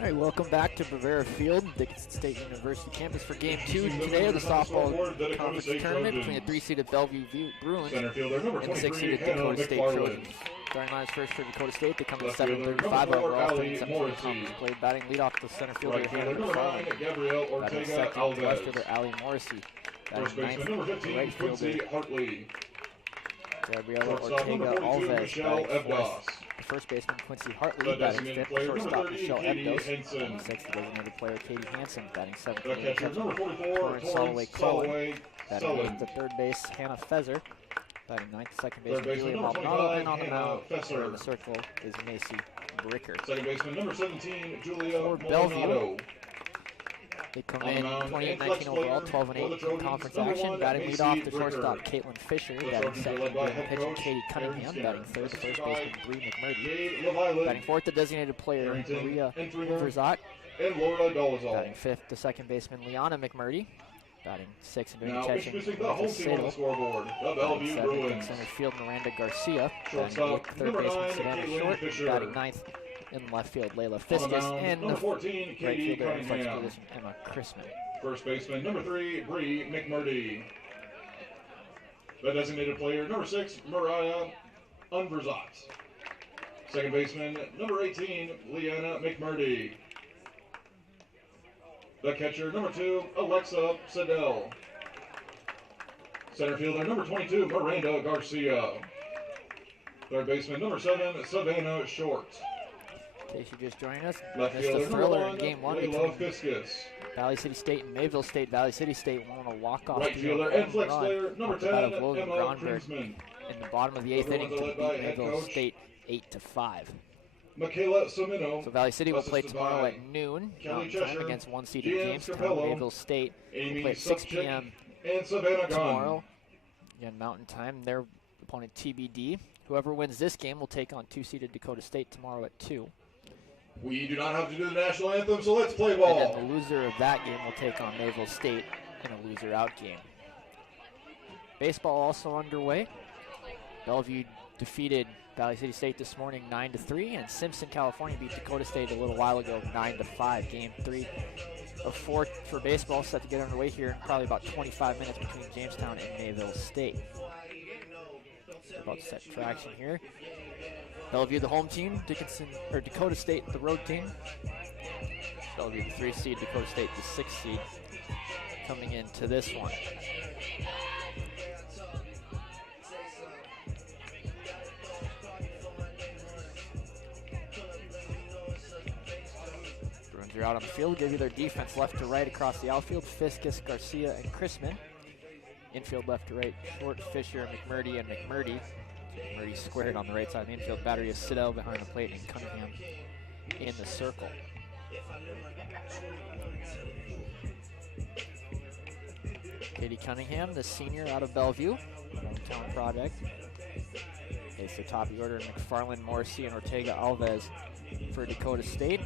All right, welcome back to Bavera Field, Dickinson State University campus for Game 2 today of the softball conference tournament between the 3-seeded Bellevue Bruins and the 6-seeded Dakota State Trojans. Starting lines first for Dakota State, they come in 7:35 overall, 37 conference play. Batting leadoff to center fielder Hannah McFarland. Batting second, left fielder Allie Morrissey. Batting ninth, right fielder Gabriela Ortega Alves. Batting fourth, first baseman Quincy Hartley. Batting fifth, shortstop Michelle Ebdos. Batting sixth, the designated player Katie Hansen. Batting seventh, Torrance Soloway Cohen. Batting eighth, the third base Hannah Fezer. Batting ninth, second baseman Julia Maldonado. And on the mound, in the circle, is Macy Bricker. Second baseman number 17, Julia for Bellevue. They come in 28-19 overall, 12-8 in conference action. Batting leadoff to shortstop Caitlin Fisher. Batting second, pitching Katie Cunningham. Batting third, the first baseman Bree McMurdy. Batting fourth, the designated player Maria Verzat. Batting fifth, the second baseman Liana McMurdy. Batting sixth and doing catching Batting seventh, center field Miranda Garcia. Batting eighth, third baseman Savannah Short. Batting ninth, in left field, Layla Fiskus, and the right fielder in flex position, Emma Chrisman. First baseman, number 3, Bree McMurdy. The designated player, number 6, Mariah Unverzat. Second baseman, number 18, Leanna McMurdy. The catcher, number 2, Alexa Siddell. Center fielder, number 22, Miranda Garcia. Third baseman, number 7, Savannah Short. In case you're just joining us, Left missed fielder, the thriller one, in Game 1 Layla between Fiskus. Valley City State and Mayville State. Valley City State won a walk-off Right fielder and flex player, number 10, Emma Greensman. In the bottom of the 8th inning to beat Mayville State 8-5. Michaela Somino. So Valley City will play tomorrow at noon Mountain Time against one-seeded Jamestown. Mayville State will play at 6 p.m. tomorrow. Again, Mountain Time. Their opponent TBD. Whoever wins this game will take on 2-seeded Dakota State tomorrow at 2. We do not have to do the national anthem, so let's play ball. And then the loser of that game will take on Mayville State in a loser-out game. Baseball also underway. Bellevue defeated Valley City State this morning 9-3, and Simpson, California beat Dakota State a little while ago 9-5. Game 3 of 4 for baseball set to get underway here in probably about 25 minutes between Jamestown and Mayville State. So about to set traction here. Bellevue the home team, Dakota State the road team. Bellevue the 3 seed, Dakota State the 6 seed coming into this one. Bruins are out on the field, give you their defense left to right across the outfield. Fiskus, Garcia, and Chrisman. Infield left to right, Short, Fisher, McMurdy, and McMurdy. McMurdy squared on the right side of the infield. Battery is Siddell behind the plate and Cunningham in the circle. Katie Cunningham, the senior out of Bellevue, hometown project. It's the top of the order, McFarland, Morrissey, and Ortega Alves for Dakota State.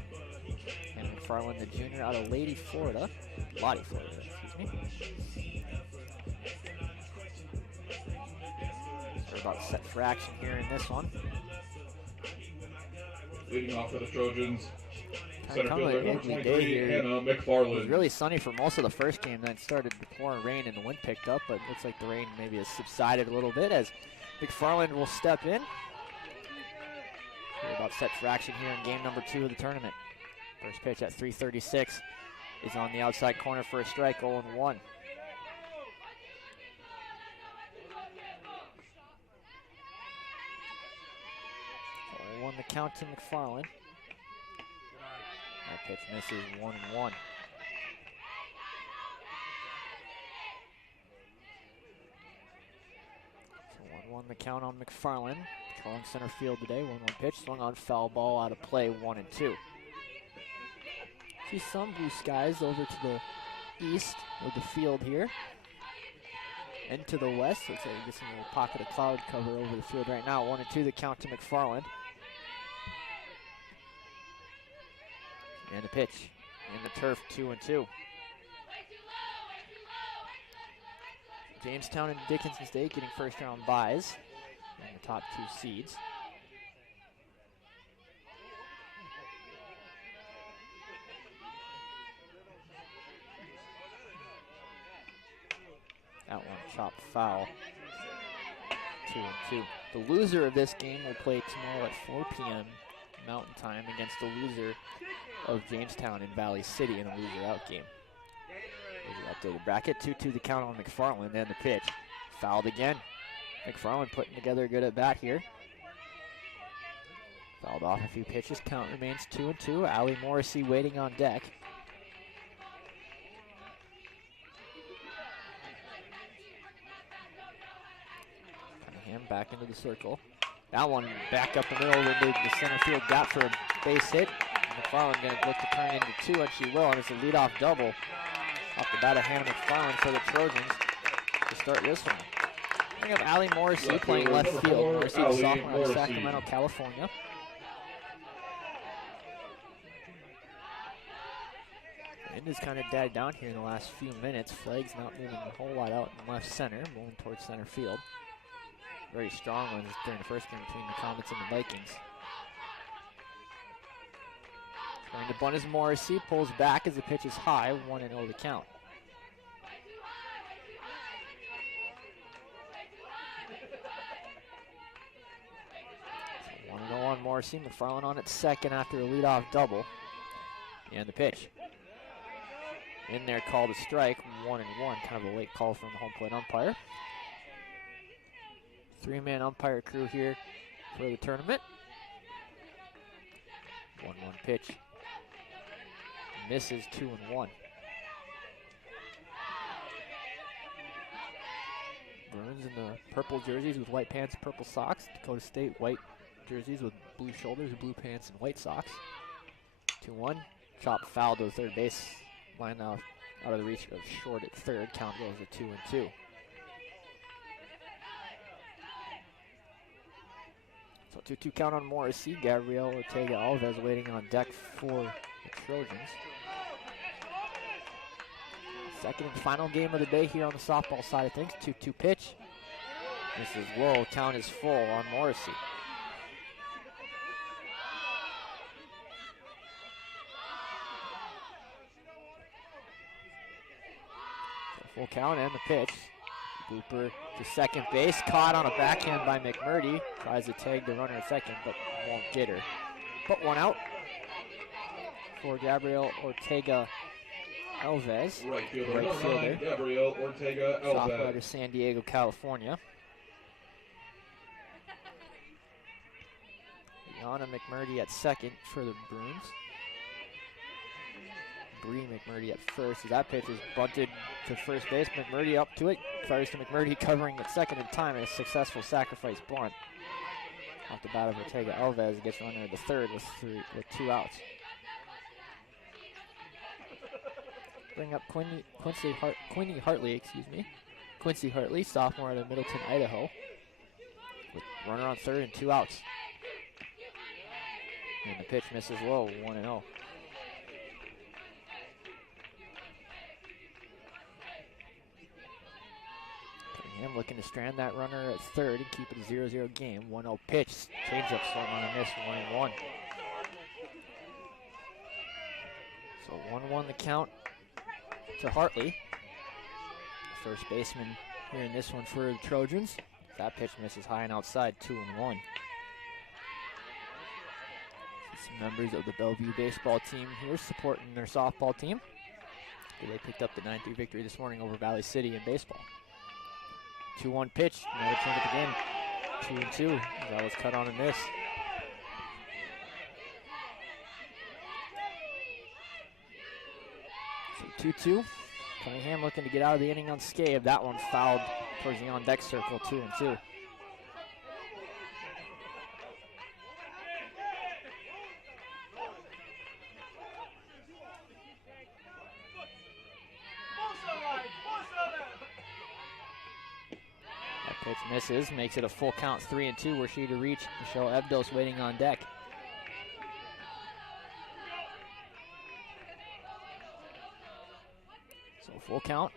And McFarland, the junior out of Lottie, Florida, excuse me. We're about set for action here in this one. Leading off for the Trojans, Center fielder number 23, Hannah McFarland. It was really sunny for most of the first game, then it started pouring rain and the wind picked up, but it looks like the rain maybe has subsided a little bit as McFarland will step in. We're about set for action here in game number 2 of the tournament. First pitch at 3:36 is on the outside corner for a strike, 0-1. 1 the count to McFarland. That pitch misses, 1-1. So 1-1 the count on McFarland. Controlling center field today, 1-1 pitch, swung on, foul ball, out of play, 1-2. See some blue skies over to the east of the field here. And to the west, looks like you get some little pocket of cloud cover over the field right now. 1-2 the count to McFarland. And the pitch in the turf, 2-2. Jamestown and Dickinson State getting first round byes in the top 2 seeds. chop foul. 2-2. The loser of this game will play tomorrow at 4 p.m. Mountain Time against the loser of Jamestown and Valley City in a loser out game. Loser updated bracket. 2-2 the count on McFarland, and the pitch. Fouled again. McFarland putting together a good at bat here. Fouled off a few pitches. Count remains 2-2. Allie Morrissey waiting on deck. Cunningham back into the circle. That one back up the middle into the center field gap for a base hit. McFarland going to look to turn into 2, and she will, and it's a leadoff double off the bat of Hannah McFarland for the Trojans to start this one. We have Allie Morrissey playing left field. Morrissey, the sophomore out of Sacramento, California. Wind has kind of died down here in the last few minutes. Flag's not moving a whole lot out in left center, moving towards center field. Very strong ones during the first game between the Comets and the Vikings. Trying to bunt is Morrissey, pulls back as the pitch is high, 1-0 the count. So 1-0 on Morrissey, McFarland on at second after a leadoff double. And the pitch. In there, called a strike, 1-1, kind of a late call from the home plate umpire. 3-man umpire crew here for the tournament. 1-1 pitch. Misses 2-1. Bruins in the purple jerseys with white pants, purple socks. Dakota State white jerseys with blue shoulders, blue pants, and white socks. 2-1. Chop foul to the third base line out of the reach of short at third. Count goes to 2-2. So 2-2 count on Morrissey. Gabrielle Ortega-Alves waiting on deck for the Trojans. Second and final game of the day here on the softball side of things. 2-2 pitch. This is low. Count is full on Morrissey. So full count and the pitch. Blooper to second base. Caught on a backhand by McMurdy. Tries to tag the runner at second, but won't get her. Put one out for Gabrielle Ortega-Alves. Right fielder. Gabrielle Ortega-Alves. Sophomore out of San Diego, California. Yana McMurdy at second for the Bruins. Bree McMurdy at first. As that pitch is bunted to first base. McMurdy up to it. Fires to McMurdy, covering at second in time, and a successful sacrifice bunt. Off the bat of Ortega-Alves, gets runner at the third with 2 outs. Bring up Quincy Hartley, sophomore out of Middleton, Idaho, with runner on third and 2 outs. And the pitch misses low, 1-0. Cunningham looking to strand that runner at third and keep it a 0-0 game. 1-0 pitch, changeup swung on a miss, 1-1. So 1-1 the count to Hartley. First baseman here in this one for the Trojans. That pitch misses high and outside, 2-1. Some members of the Bellevue baseball team here supporting their softball team. They picked up the 9-3 victory this morning over Valley City in baseball. 2-1 pitch, another change again. 2-2, that was cut on a miss. So 2-2. Cunningham looking to get out of the inning unscathed. That one fouled towards the on-deck circle, 2-2. That pitch misses, makes it a full count, 3-2. We're she to reach. Michelle Ebdos waiting on deck. So full count.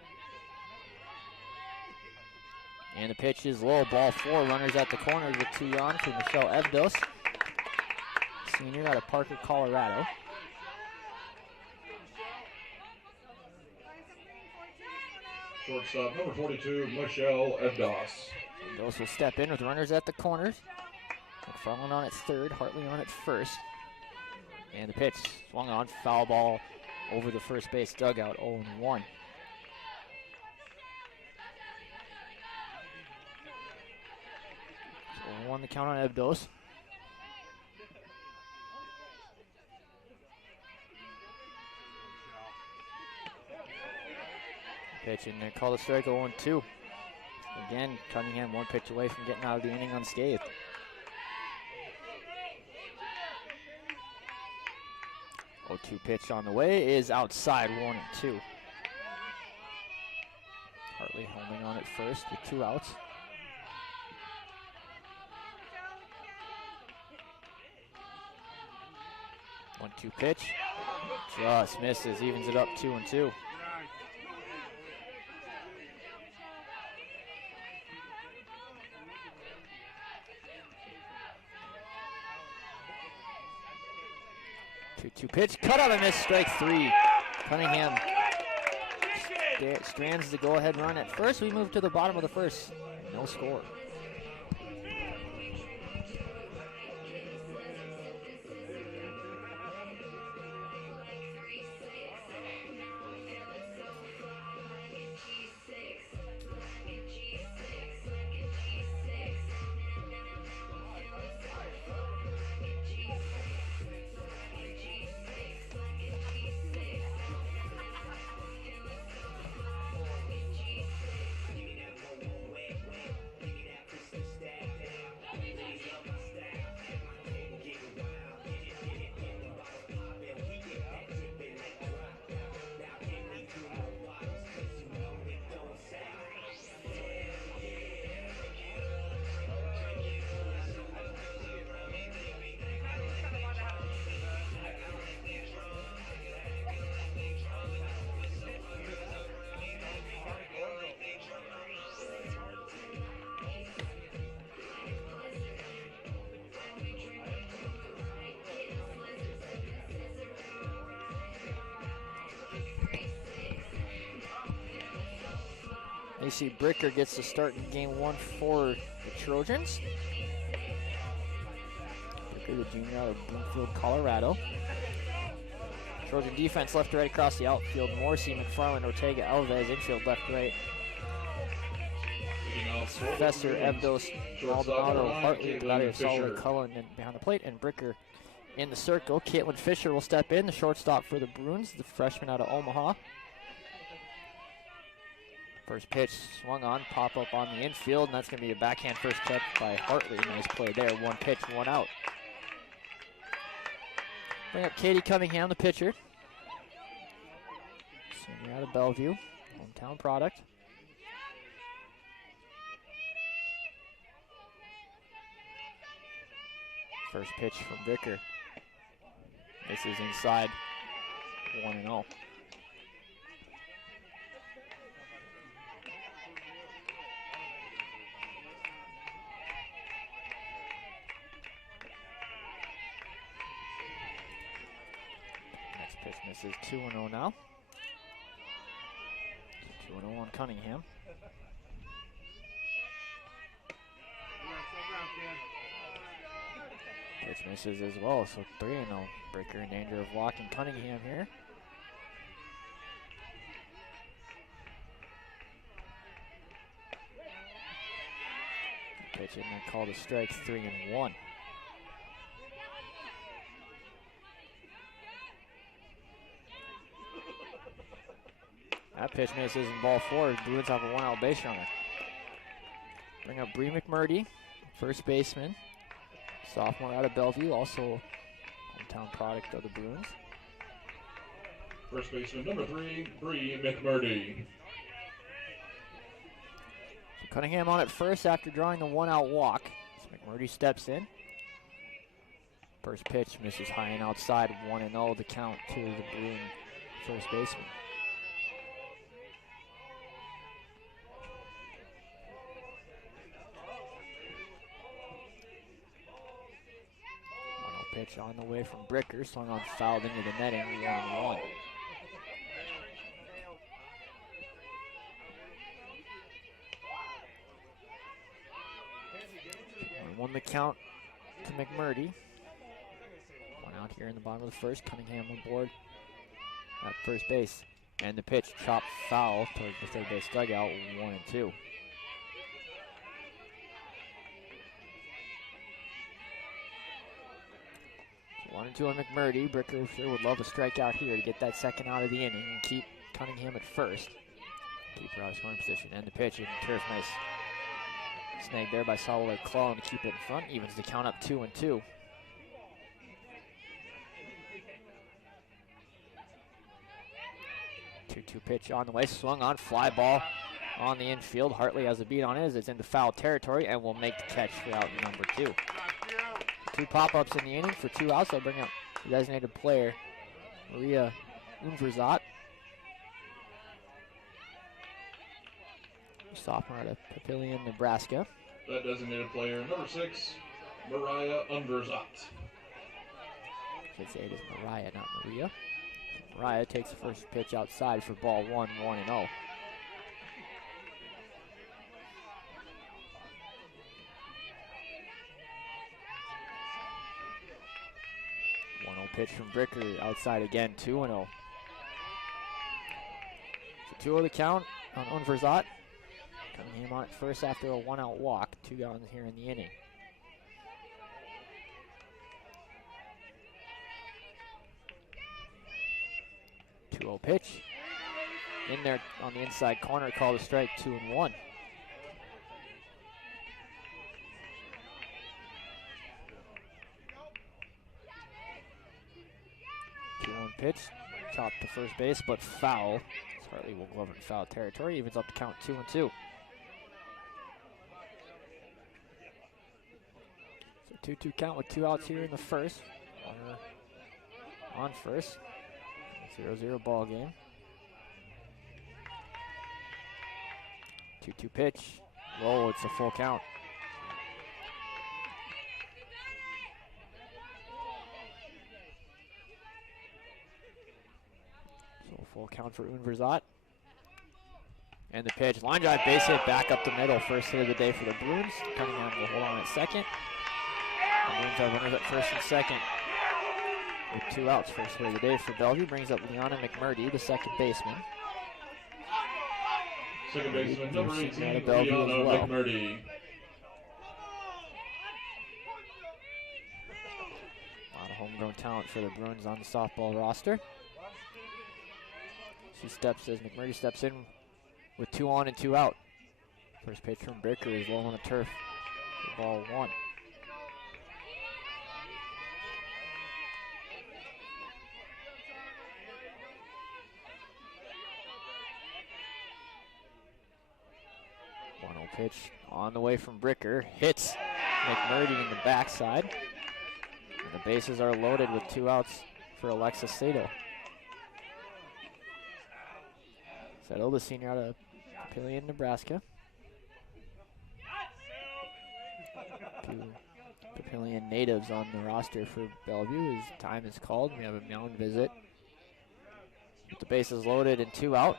And the pitch is low, ball 4. Runners at the corners with 2 on for Michelle Ebdos, senior out of Parker, Colorado. Shortstop, number 42, Michelle Ebdos. Ebdos will step in with runners at the corners. McFarland on at third, Hartley on at first. And the pitch swung on, foul ball over the first base dugout, 0-1. So 0-1 the count on Ebdos. Pitch and they call the strike, 0-2. Again, Cunningham one pitch away from getting out of the inning unscathed. 0-2 pitch on the way is outside, 1-2. Hartley homing on at first with 2 outs. One-two pitch, just misses, evens it up 2-2. Two pitch, cut out and miss, strike 3. Cunningham strands the go-ahead run at first. We move to the bottom of the first. No score. AC Bricker gets the start in game 1 for the Trojans. Bricker, the junior out of Bloomfield, Colorado. Trojan defense left to right across the outfield. Morrissey, McFarland, Ortega, Alves, infield left to right. Professor, Ebdos, Maldonado, Hartley, Gladio, Solway, Cullen behind the plate, and Bricker in the circle. Caitlin Fisher will step in, the shortstop for the Bruins, the freshman out of Omaha. First pitch swung on, pop up on the infield, and that's going to be a backhand first catch by Hartley. Nice play there. 1 pitch, 1 out. Bring up Katie Cunningham, the pitcher. Senior out of Bellevue, hometown product. First pitch from Bricker. This is inside, 1-0. This is 2-0 now. 2-0 on Cunningham. Pitch misses as well, so 3-0. Bricker in danger of walking Cunningham here. Pitch in and called a strike, 3-1. That pitch misses in ball 4. Bruins have a 1-out base runner. Bring up Bree McMurdy, first baseman. Sophomore out of Bellevue, also hometown product of the Bruins. First baseman number 3, Bree McMurdy. So Cunningham on at first after drawing the 1-out walk. So McMurdy steps in. First pitch misses high and outside, 1-0 the count to the Bruin first baseman. Pitch on the way from Bricker, swung on, fouled into the netting, 1-1. 2-1 the count to McMurdy. One out here in the bottom of the first. Cunningham on board at first base. And the pitch, chop foul towards the third base dugout, 1-2. So 1-2 on McMurdy. Bricker sure would love a strikeout here to get that second out of the inning and keep Cunningham at first. Keeper out of scoring position. And the pitch, even turf, nice snag there by Soloway Clone to keep it in front. Evens the count up 2-2. 2-2 pitch on the way, swung on, fly ball on the infield. Hartley has a beat on it as it's into foul territory and will make the catch for out number 2. 2 pop-ups in the inning for 2 outs. They'll bring up the designated player, Maria Unverzat. Sophomore out of Papillion, Nebraska. That designated player, number 6, Mariah Unverzat. Should say it is Mariah, not Maria. Mariah takes the first pitch outside for ball 1, 1-0. Pitch from Bricker outside again, 2-0. So 2-0 the count on Unverzat. Cunningham on it first after a 1-out walk. 2 gone here in the inning. Two-0 pitch. In there on the inside corner, called a strike, 2-1. Pitch, chopped to first base, but foul. Hartley will glove in foul territory, evens up to count 2-2. So 2-2 count with 2 outs here in the first. Runner on first. 0-0 ball game. 2-2 pitch. Low, it's a full count. Full count for Unverzat. And the pitch, line drive, base hit, back up the middle. First hit of the day for the Bruins. Cunningham will hold on at second. The Bruins have runners at first and second with 2 outs. First hit of the day for Bellevue brings up Leona McMurdy, the second baseman. Second baseman, number 18, Bellevue Leona as well. McMurdy. A lot of homegrown talent for the Bruins on the softball roster. She steps as McMurdy steps in with 2 on and 2 out. First pitch from Bricker is low on the turf for ball 1. One-0 pitch on the way from Bricker. Hits McMurdy in the backside. And the bases are loaded with 2 outs for Alexis Sato. Settle, the senior out of Papillion, Nebraska. 2 Papillion natives on the roster for Bellevue as time is called. We have a mound visit. With the bases loaded and 2 out.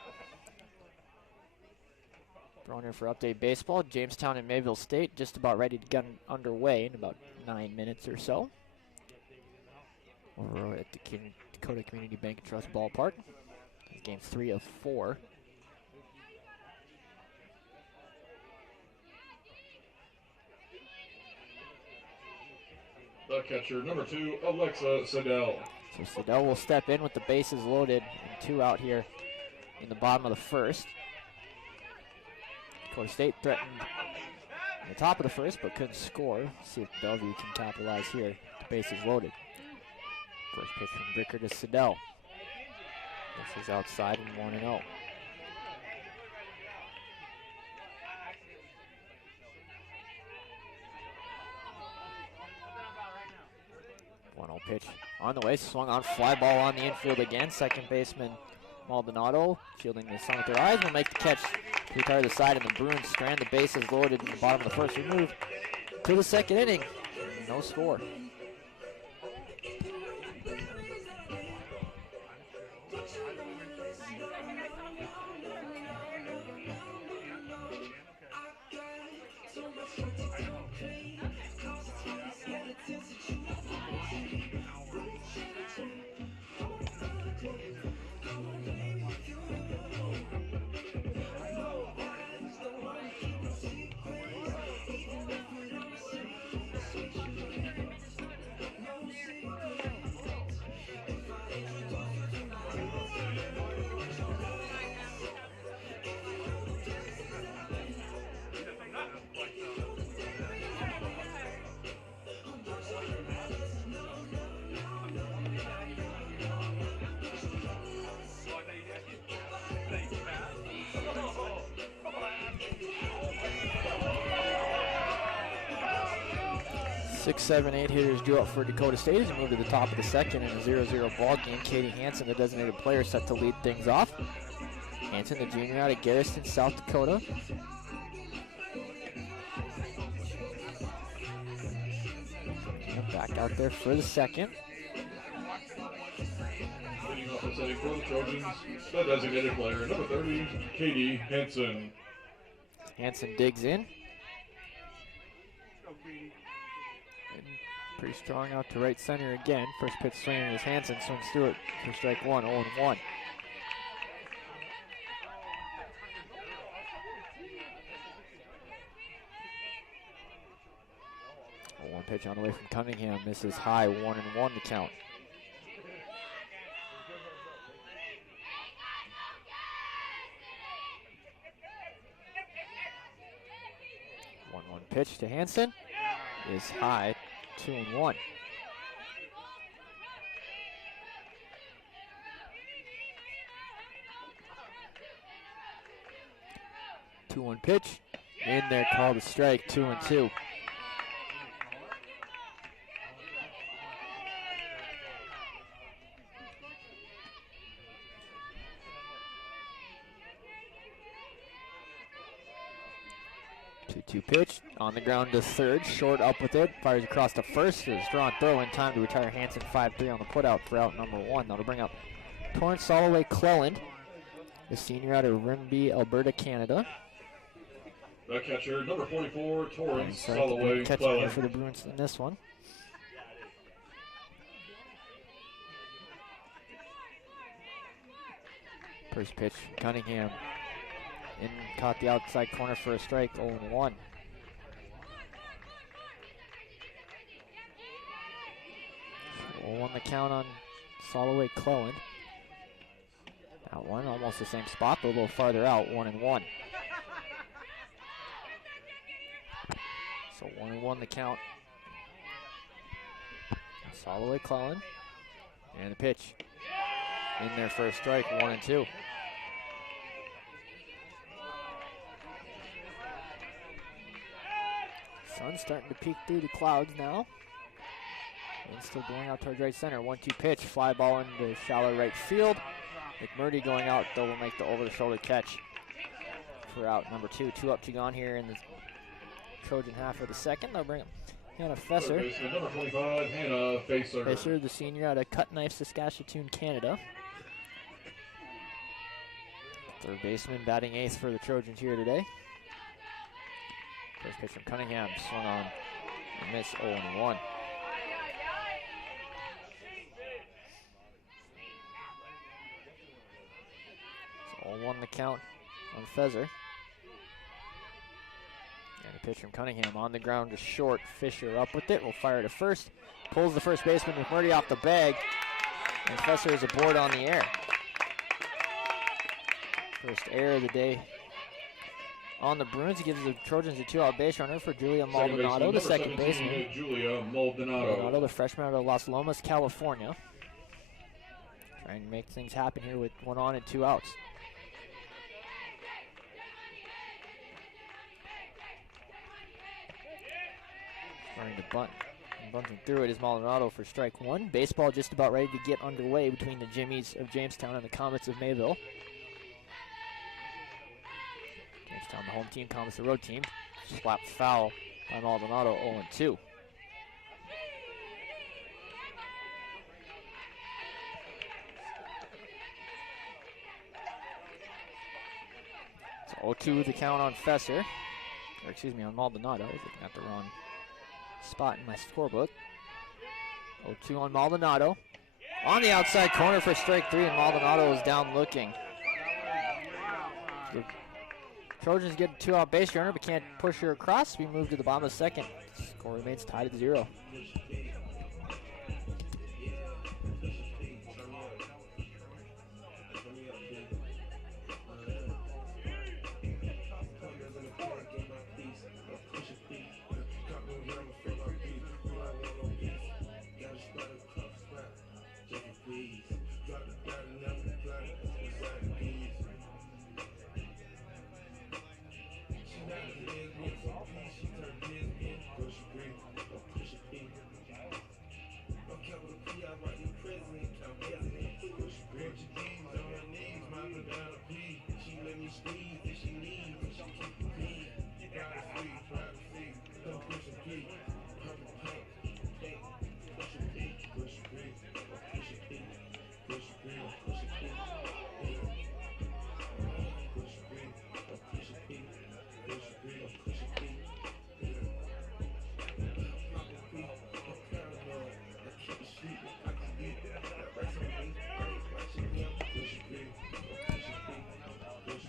Thrown in for Update Baseball. Jamestown and Mayville State just about ready to get underway in about 9 minutes or so. Over at the Dakota Community Bank and Trust Ballpark. Game 3 of 4. The catcher, number 2, Alexa Siddell. So Siddell will step in with the bases loaded and 2 out here in the bottom of the first. Dakota State threatened in the top of the first, but couldn't score. See if Bellevue can capitalize here. The bases loaded. First pitch from Bricker to Siddell. This is outside and 1-0. Pitch on the way, swung on, fly ball on the infield again. Second baseman Maldonado, shielding the sun with their eyes, will make the catch to retire the side, and the Bruins strand the bases loaded in the bottom of the first. We move to the second inning. No score. 6, 7, 8 hitters due up for Dakota State as we move to the top of the second in a 0-0 ball game. Katie Hansen, the designated player, set to lead things off. Hansen, the junior out of Garrison, South Dakota. And back out there for the second. Leading off the setting for the Trojans, the designated player, number 30, Katie Hansen. Hansen digs in. And pretty strong out to right center again. First pitch swinging is Hansen, swings through it for strike one, 0-1. One pitch on the way from Cunningham, misses high, 1-1 the count. One pitch to Hansen is high, 2-1. Two-one pitch in there, called a strike, 2-2. Two pitch on the ground to third, short up with it, fires across to first. Is drawn throw in time to retire Hansen 5-3 on the putout for out number one. That'll bring up Torrance Soloway Cleland, the senior out of Rimbey, Alberta, Canada. The catcher, number 44, Torrance So Soloway catching Cleland. here for the Bruins in this one. First pitch, Cunningham. In, caught the outside corner for a strike, 0-1. On the count on Soloway Cleland. That one almost the same spot, but a little farther out, 1-1. So 1-1 the count. Soloway Cleland. And the pitch. In there for a strike, 1-2. Sun's starting to peek through the clouds now. And still going out towards right center. 1-2 pitch, fly ball into shallow right field. McMurdy going out, though, will make the over-the-shoulder catch for out number two. 2 up, 2 gone here in the Trojan half of the second. They'll bring up Hannah Fesser. Number 25, Hannah Fesser. Fesser, the senior out of Cut Knife, Saskatchewan, Canada. Third baseman, batting 8th for the Trojans here today. First pitch from Cunningham, swung on and miss, 0-1. So 0-1 the count on Fesser. And a pitch from Cunningham on the ground to short. Fisher up with it, will fire to first. Pulls the first baseman McMurdy off the bag. And Fesser is aboard on the air. First error of the day on the Bruins. He gives the Trojans a 2-out base runner for Julia Maldonado, the second baseman. Julia Maldonado, the freshman out of Las Lomas, California. Trying to make things happen here with 1 on and 2 outs. Trying to bunt. And bunting through it is Maldonado for strike 1. Baseball just about ready to get underway between the Jimmies of Jamestown and the Comets of Mayville. Jamestown, the home team, Comets, the road team. Slapped foul by Maldonado, 0-2. So 0-2 the count on Fesser. Or excuse me, on Maldonado. I was looking at the wrong spot in my scorebook. 0-2 on Maldonado. On the outside corner for strike 3, and Maldonado is down looking. The Trojans get a 2-out base runner, but can't push her across. We move to the bottom of the second. Score remains tied at 0.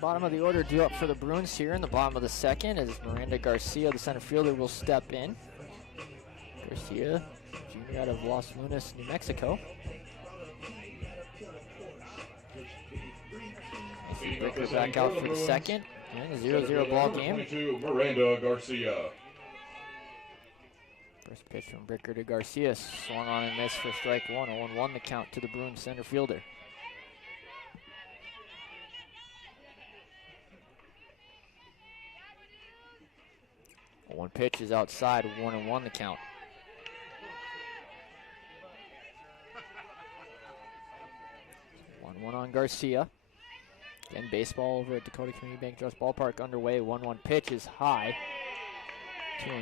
Bottom of the order due up for the Bruins here in the bottom of the second as Miranda Garcia, the center fielder, will step in. Garcia, junior out of Los Lunas, New Mexico. Bricker back out for the second. And a 0-0 ball game. 22, Miranda Garcia. First pitch from Bricker to Garcia. Swung on and missed for strike one. 0-1 the count to the Bruins center fielder. One pitch is outside. 1-1 the count. 1-1 on Garcia. Again, baseball over at Dakota Community Bank Trust Ballpark underway. 1-1 pitch is high.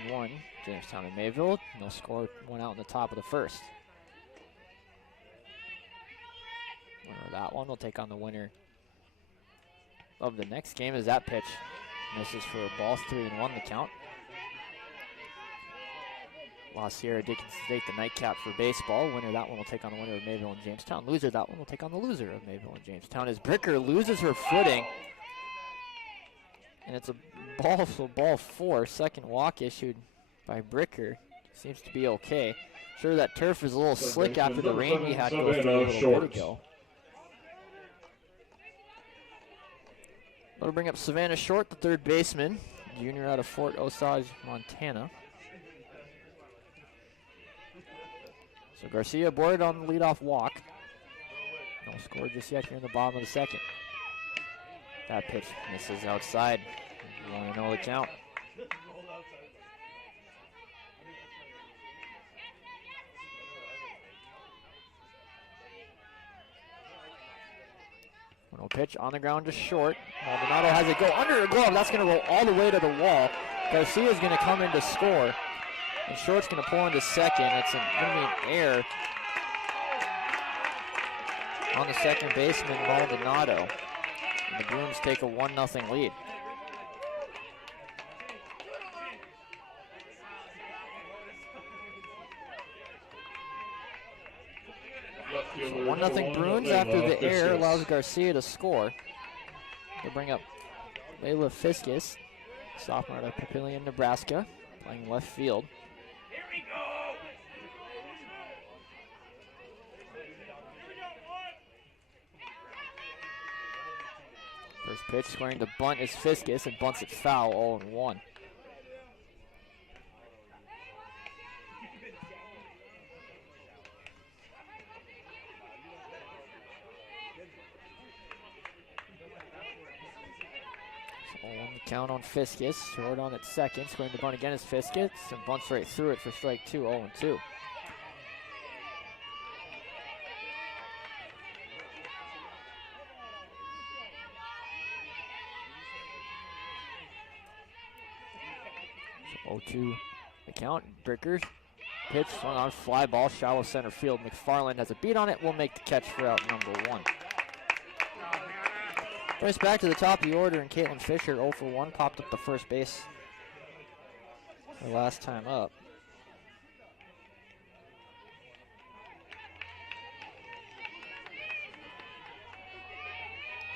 2-1. Jamestown and Mayville. No score. One out in the top of the first. Winner of that one will take on the winner of the next game as that pitch misses for a ball. 3-1 the count. La Sierra Dickinson State, the nightcap for baseball. Winner of that one will take on the winner of Mayville and Jamestown. Loser of that one will take on the loser of Mayville and Jamestown as Bricker loses her footing. And it's a ball, so ball four. Second walk issued by Bricker. Seems to be okay. Sure, that turf is a little slick after the rain we had go through a little bit ago. That'll bring up Savannah Short, the third baseman. Junior out of Fort Osage, Montana. So Garcia boarded on the leadoff walk. No score just yet here in the bottom of the second. That pitch misses outside. You want to know the count. No pitch on the ground to short. Maldonado has it go under a glove. That's going to roll all the way to the wall. Garcia's going to come in to score. And Short's going to pull into second. It's going to be an error on the second baseman, Maldonado. And the Bruins take a 1-0 lead. So 1-0 Bruins after the error allows Garcia to score. They'll bring up Layla Fiskus, sophomore out of Papillion, Nebraska, playing left field. First pitch, squaring the bunt is Fiskus, and bunts it foul, 0-1. So 0-1 the count on Fiskus. Short on at second, squaring the bunt again is Fiskus, and bunts right through it for strike two, 0-2. So 0-2 the count. Brickers pitch swung on, fly ball, shallow center field. McFarland has a beat on it. Will make the catch for out number one. Brings back to the top of the order, and Caitlin Fisher 0 for 1 popped up the first base the last time up.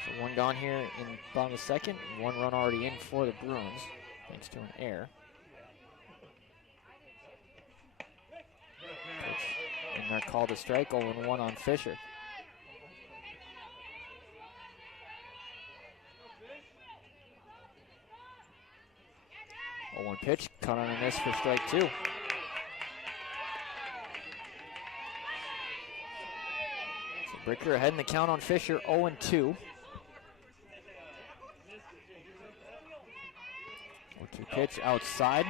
So one gone here in the bottom of the second, and 1 run already in for the Bruins, thanks to an error. And they're called a strike, 0-1 on Fisher. One pitch, cut on a miss for strike two. So Bricker ahead in the count on Fisher, 0-2. 0-2 pitch outside,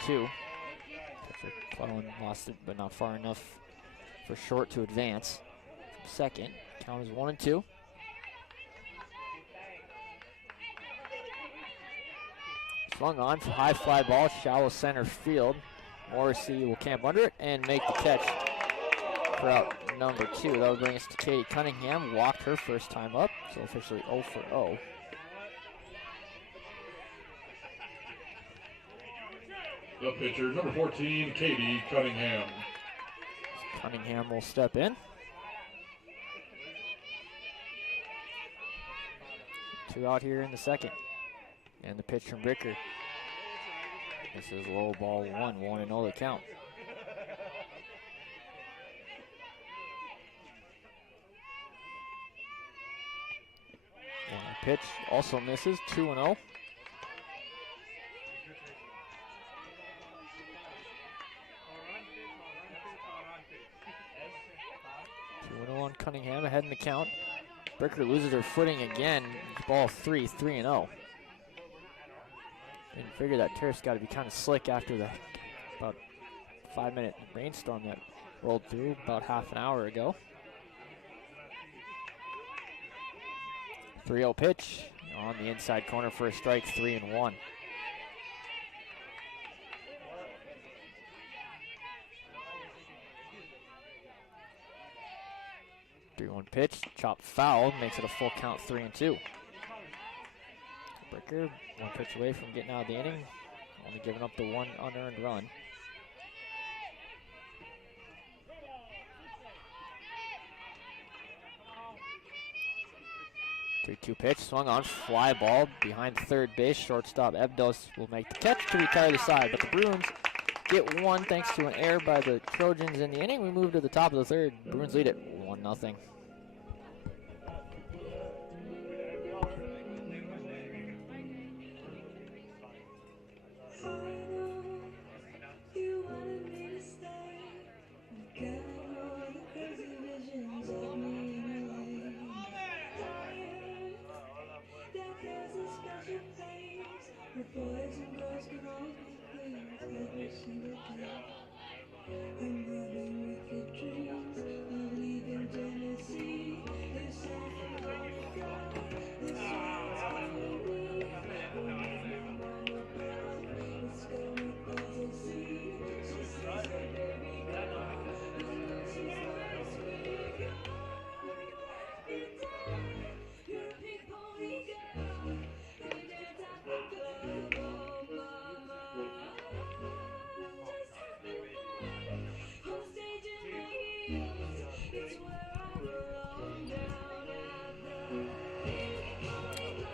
1-2. Pitcher Clellan lost it, but not far enough for Short to advance. From second, count is 1-2. Swung on for high fly ball, shallow center field. Morrissey will camp under it and make the catch for out number 2. That will bring us to Katie Cunningham. Walked her first time up, so officially 0 for 0. The pitcher, number 14, Katie Cunningham. Cunningham will step in. 2 out here in the second. And the pitch from Bricker. This is low ball 1-0 the count. Pitch also misses, 2-0. On Cunningham ahead in the count. Bricker loses her footing again. Ball 3-0. Didn't figure that turf's got to be kind of slick after the about 5-minute rainstorm that rolled through about half an hour ago. 3-0 pitch on the inside corner for a strike, 3-1. Pitch, chopped foul, makes it a full count, 3-2. Bricker, 1 pitch away from getting out of the inning, only giving up the 1 unearned run. 3-2 pitch, swung on, fly ball behind third base. Shortstop Ebdos will make the catch to retire the side, but the Bruins get 1 thanks to an error by the Trojans in the inning. We move to the top of the third. Bruins lead it 1-0.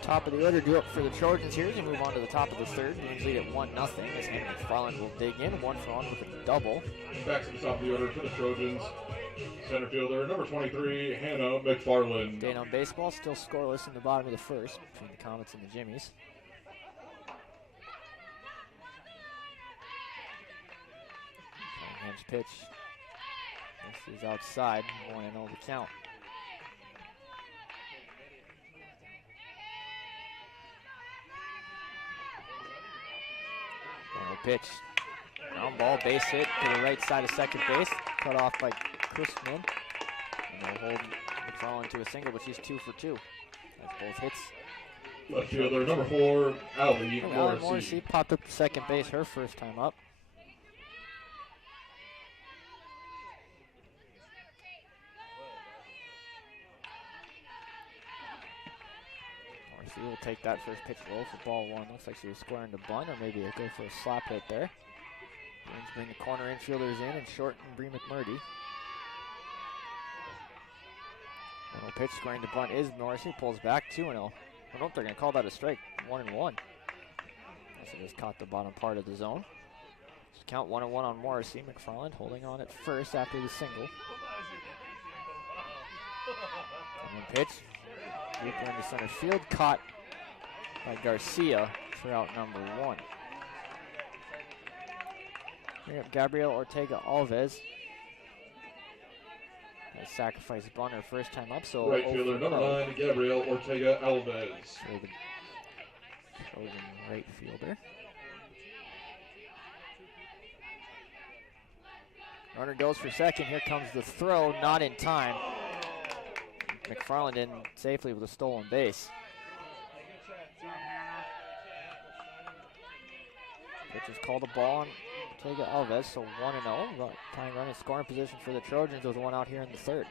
Top of the order drew up for the Trojans here as we move on to the top of the third. Bruins lead at 1-0 as Henry McFarland will dig in, 1-for-1 with a double. Back to the top of the order for the Trojans. Center fielder, number 23, Hannah McFarland. Day on baseball, still scoreless in the bottom of the first between the Comets and the Jimmies. Cunningham's pitch. This is outside, 1-0 the count. Pitch. Ground ball, base hit to the right side of second base. Cut off by Christman. And they'll hold McFarland to a single, but she's 2 for 2. That's both hits. Left fielder, number 4, Allie Morrissey. Popped up to second base her first time up. We'll take that first pitch low for ball 1. Looks like she was squaring the bunt, or maybe a go for a slap hit there. Bruins bring the corner infielders in and shorten Bree McMurdy. 1-0 pitch, squaring the bunt is Morrissey, pulls back 2-0. I don't know if they're going to call that a strike, 1-1. As it just caught the bottom part of the zone. Just count 1-1 on Morrissey. McFarland holding on at first after the single. 1-1 pitch. Deeper into center field, caught by Garcia for out number 1. Bring up Gabriel Ortega Alves. A sacrifice bunt her first time up, so right fielder number 9, Gabriel Ortega Alves. For the Trojan right fielder. Runner goes for second. Here comes the throw, not in time. McFarland in safely with a stolen base. Pitcher's called a ball on Ortega Alves, so 1-0. Tying run in scoring position for the Trojans with 1 out here in the third.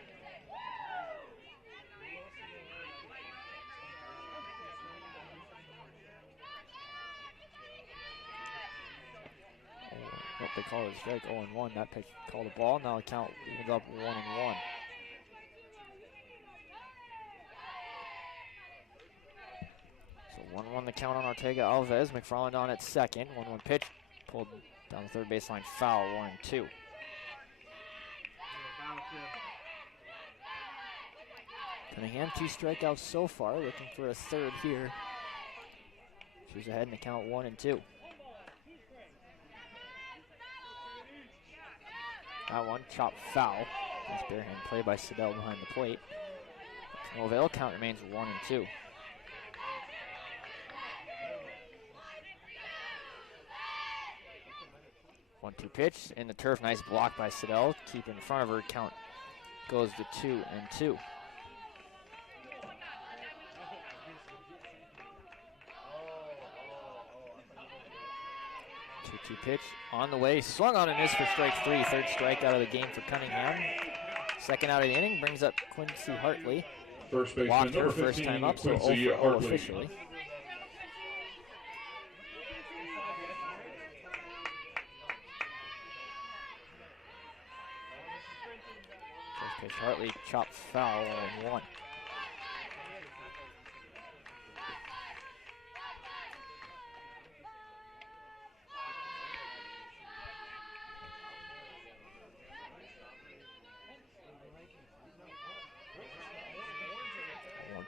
What they call it a strike, 0-1. That pitch called a ball. Now the count evens up 1-1. 1-1 the count on Ortega Alves. McFarland on at second. 1-1 pitch. Pulled down the third baseline foul. 1-2. Cunningham, 2 strikeouts so far. Looking for a third here. She's ahead in the count 1-2. That one chopped foul. Nice bare hand play by Siddell behind the plate. No avail. Count remains 1-2. 1-2 pitch in the turf. Nice block by Siddell. Keep in front of her. Count goes to 2-2. 2-2 pitch on the way. Swung on and missed for strike 3. Third strikeout of the game for Cunningham. Second out of the inning brings up Quincy Hartley. First baseman, Walked her number first 15, time up, so Quincy 0 for 0 Hartley. officially. First pitch, Hartley chopped foul 1-1.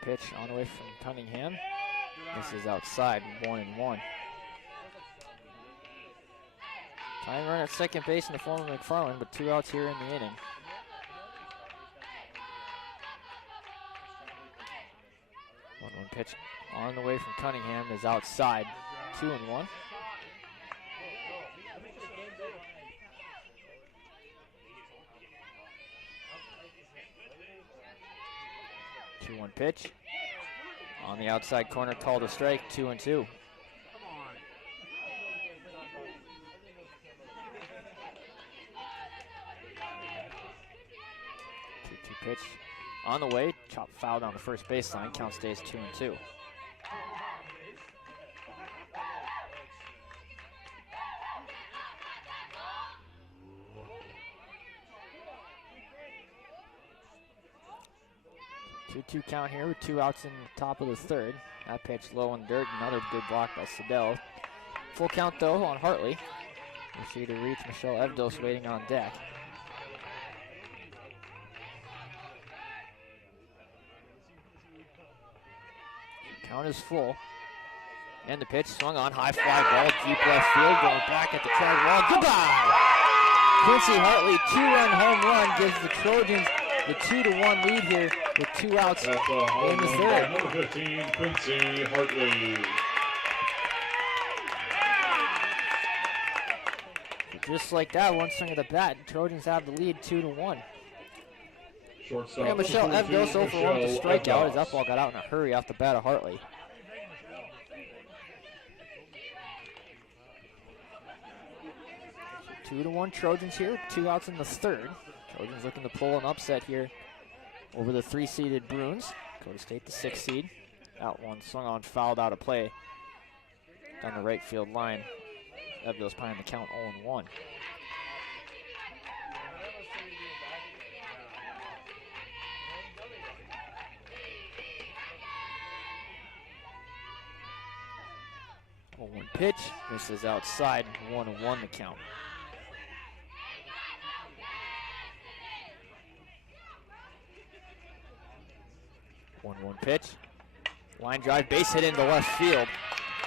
Pitch on the way from Cunningham. This is outside, 1-1. Tying run at second base in the form of McFarland, but 2 outs here in the inning. One pitch on the way from Cunningham is outside, 2-1. One pitch on the outside corner, called a strike, 2-2. 2-2 pitch on the way, chop foul down the first baseline. Count stays 2-2. Two count here with 2 outs in the top of the third. That pitch low in dirt, another good block by Siddell. Full count though on Hartley. We'll see to reach Michelle Evdos waiting on deck. Count is full. And the pitch swung on, high fly ball, deep left field, going back at the track wall. Goodbye! Quincy Hartley, 2-run home run gives the Trojans the 2-1 lead here with 2 outs in the third. Number 15, Quincy Hartley. Just like that, one swing of the bat, Trojans have the lead 2-1. Shortstop. Yeah, Michelle Evdos 0 for 1 with a strikeout as that ball got out in a hurry off the bat of Hartley. So 2-1 Trojans here, 2 outs in the third. Trojans looking to pull an upset here over the 3-seeded Bruins. Dakota State the 6th seed. Out one, swung on, fouled out of play down the right field line. Evdos behind the count 0-1. One pitch, this is outside, 1-1 the count. One pitch, line drive, base hit into left field.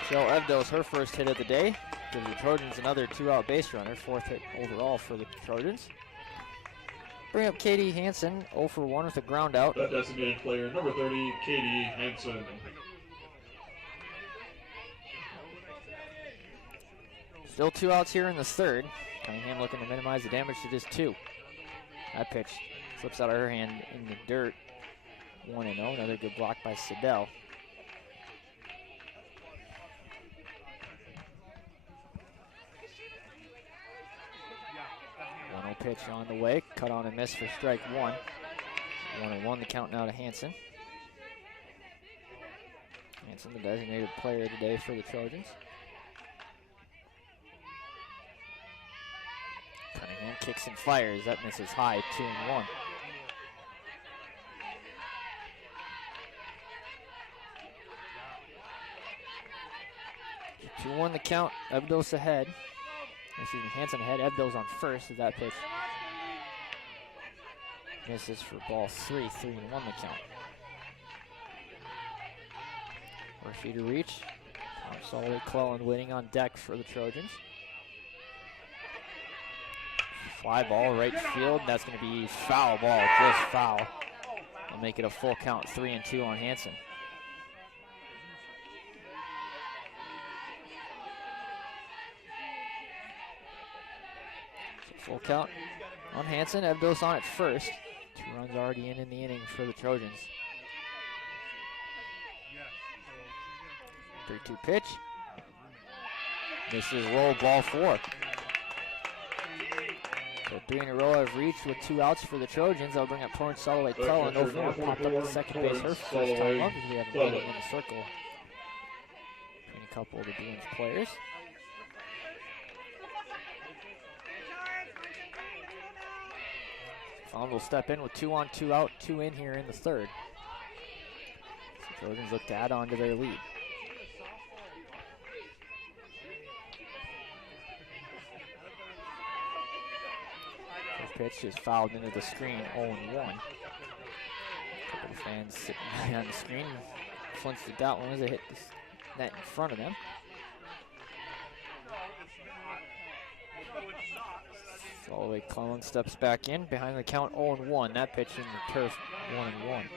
Michelle Evdos, her first hit of the day. Gives the Trojans another 2-out base runner, 4th hit overall for the Trojans. Bring up Katie Hansen, 0 for 1 with a ground out. That designated player, number 30, Katie Hansen. Still 2 outs here in the third. Cunningham looking to minimize the damage to just 2. That pitch slips out of her hand in the dirt. 1-0, another good block by Siddell. Pitch on the way, cut on and miss for strike 1. 1-1 the count now to Hansen. Hansen, the designated player today for the Trojans. Cunningham kicks and fires, that misses high, 2-1. 2-1 the count. Ebdos ahead. Excuse me, Hansen ahead. Ebdos on first as that pitch misses for ball 3. 3-1 the count. Murphy to reach. Solid Clelland waiting on deck for the Trojans. Fly ball right field. That's going to be foul ball, just foul. They'll make it a full count, 3-2 on Hansen. So full count on Hansen. Ebdos on at first. 2 runs already in the inning for the Trojans. 3-2 pitch. This is low, ball 4. So 3 in a row have reached with 2 outs for the Trojans. They'll bring up Torrance Soloway Clelland. Over popped up at second base her first time up because we haven't put him in the circle between a couple of the Bruins players. Clelland will step in with 2 on, 2 out, 2 in here in the third. So Trojans look to add on to their lead. Pitch is fouled into the screen, 0-1. Couple of fans sitting behind the screen flinched at that one as it hit the net in front of them. Soloway Clelland steps back in behind the count, 0-1. That pitch in the turf, 1-1.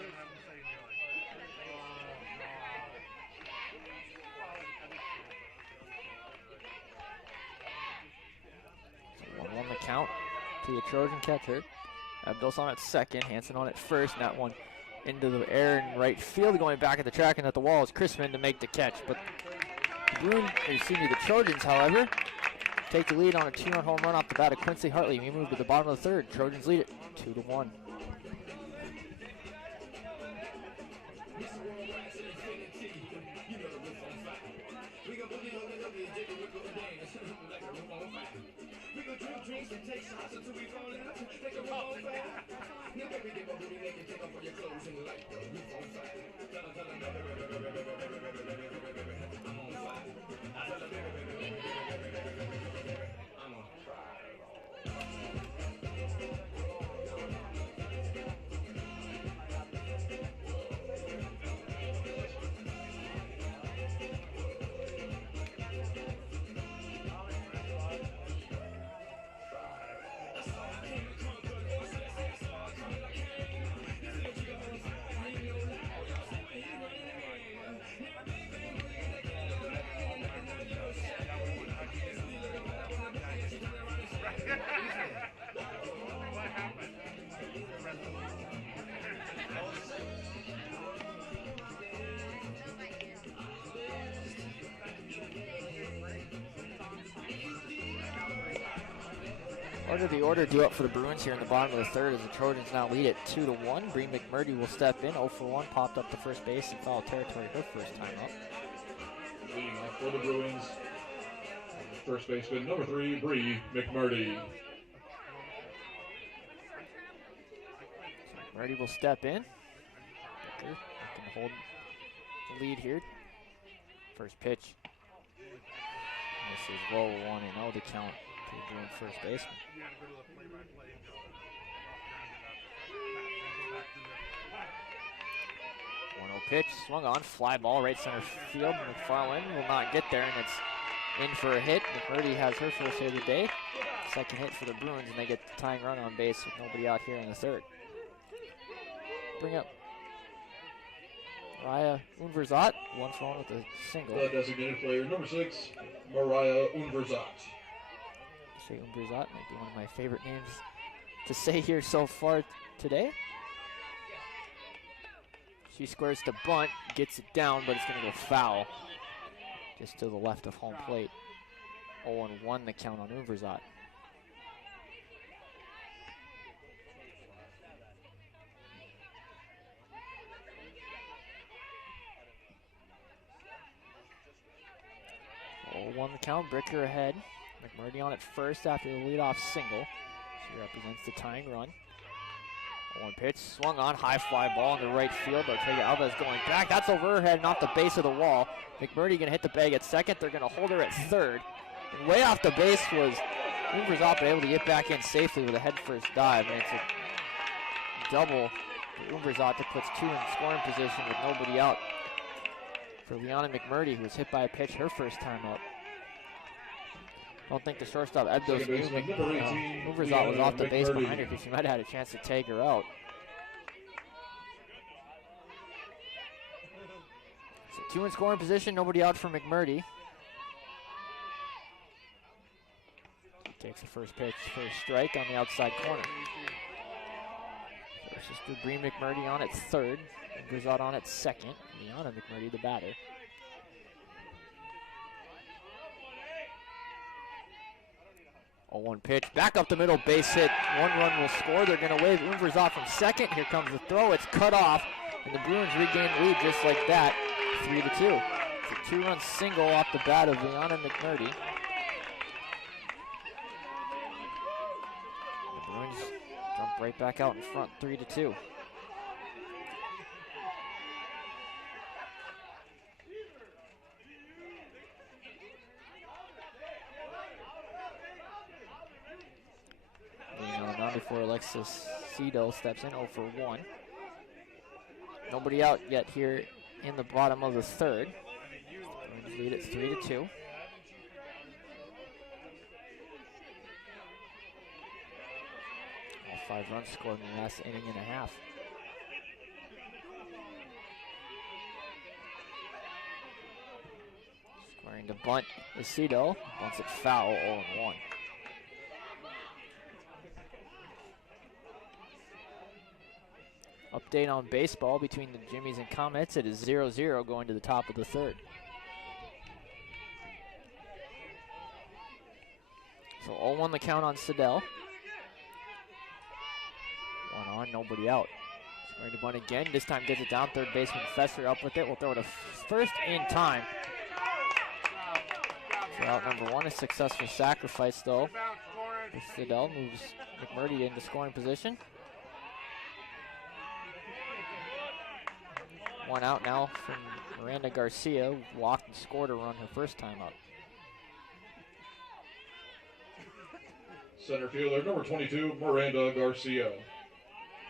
So 1-1 the count. To the Trojan catcher. Ebdos on at second, Hansen on at first, and that one into the air in right field, going back at the track and at the wall is Crispin to make the catch. But the Trojans, however, take the lead on a 2-run home run off the bat of Quincy Hartley. We move to the bottom of the third. Trojans lead it 2-1. The order due up for the Bruins here in the bottom of the third as the Trojans now lead it 2-1. Bree McMurdy will step in, 0-for-1, popped up to first base in foul territory her first time up. Leading off for the Bruins, first baseman number 3, Bree McMurdy. So McMurdy will step in. Becker can hold the lead here. First pitch. This is low, 1-0 to count to the Bruins first baseman. 1-0 pitch, swung on, fly ball right center field. McFarland will not get there, and it's in for a hit. McMurdy has her first hit of the day. Second hit for the Bruins, and they get the tying run on base with nobody out here in the third. Bring up Mariah Unverzat, 1-for-1 with a single. The designated player number 6, Mariah Unverzat. Say Unverzat might be one of my favorite names to say here so far today. She squares to bunt, gets it down, but it's going to go foul. Just to the left of home plate. 0-1 the count on Unverzat. Won the count, Bricker ahead. McMurdy on at first after the leadoff single. She represents the tying run. One pitch, swung on, high fly ball in the right field. Ortega Alves going back. That's over her head and off the base of the wall. McMurdy gonna hit the bag at second. They're gonna hold her at third. And way off the base was Umverzat, but able to get back in safely with a head first dive. And it's a double for Umverzat that puts two in scoring position with nobody out for Liana McMurdy, who was hit by a pitch her first time up. I don't think the shortstop Ebdos knew Umverzat was off the base behind her because she might have had a chance to tag her out. So two in scoring position, nobody out for McMurdy. Takes the first pitch for a strike on the outside corner. So sister Bree McMurdy on at third, Umverzat on at second. Liana McMurdy the batter. A 1 pitch, back up the middle, base hit. 1 run will score. They're going to wave Umverzat from second. Here comes the throw. It's cut off, and the Bruins regain the lead just like that, 3-2. It's a 2-run single off the bat of Liana McMurdy. The Bruins jump right back out in front, 3-2. Before Alexis Cedel steps in, 0 for 1. Nobody out yet here in the bottom of the third. Bruins lead at 3-2. All 5 runs scored in the last inning and a half. Scoring to bunt is Cedel. Bunts it foul, 0-1. Update on baseball between the Jimmies and Comets. It is 0-0 going to the top of the third. So 0-1 the count on Cedel. 1 on, nobody out. Scoring to bunt again. This time gets it down. Third baseman Fesser up with it. We'll throw it to first in time. So out number 1, a successful sacrifice though. Cedel moves McMurdy into scoring position. 1 out now from Miranda Garcia, who walked and scored a run her first time up. Center fielder number 22, Miranda Garcia.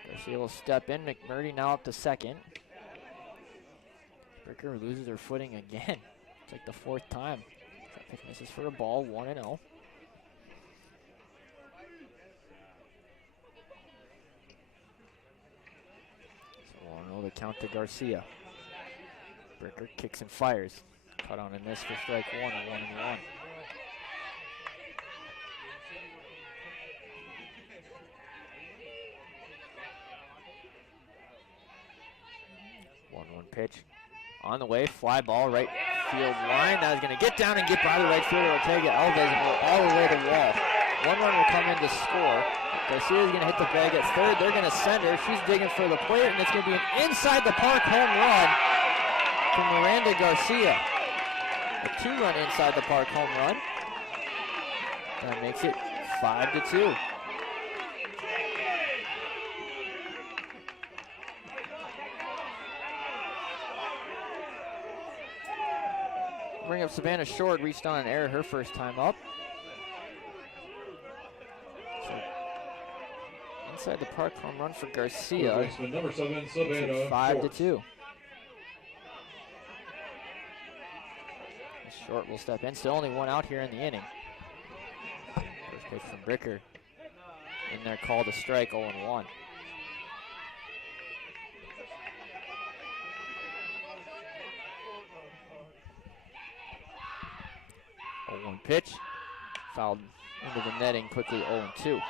Garcia will step in. McMurdy now up to second. Bricker loses her footing again. It's like the 4th time. That pitch misses for a ball, 1-0. The count to Garcia. Bricker kicks and fires. Cut on a miss for strike 1 and 1-1. 1-1 pitch. On the way, fly ball, right field line. That is going to get down and get by the right fielder, Ortega Alves, and go all the way to the wall. 1 run will come in to score. Garcia's going to hit the bag at third. They're going to send her. She's digging for the plate, and it's going to be an inside the park home run from Miranda Garcia. A 2-run inside the park home run. That makes it 5-2. Bring up Savannah Short, reached on an error her first time up. Inside the park home run for Garcia. Number 7, Savannah 5-2. Short will step in. Still only 1 out here in the inning. First pitch from Bricker. In there, called a strike, 0-1. 0-1 pitch. Fouled into the netting quickly, 0-2.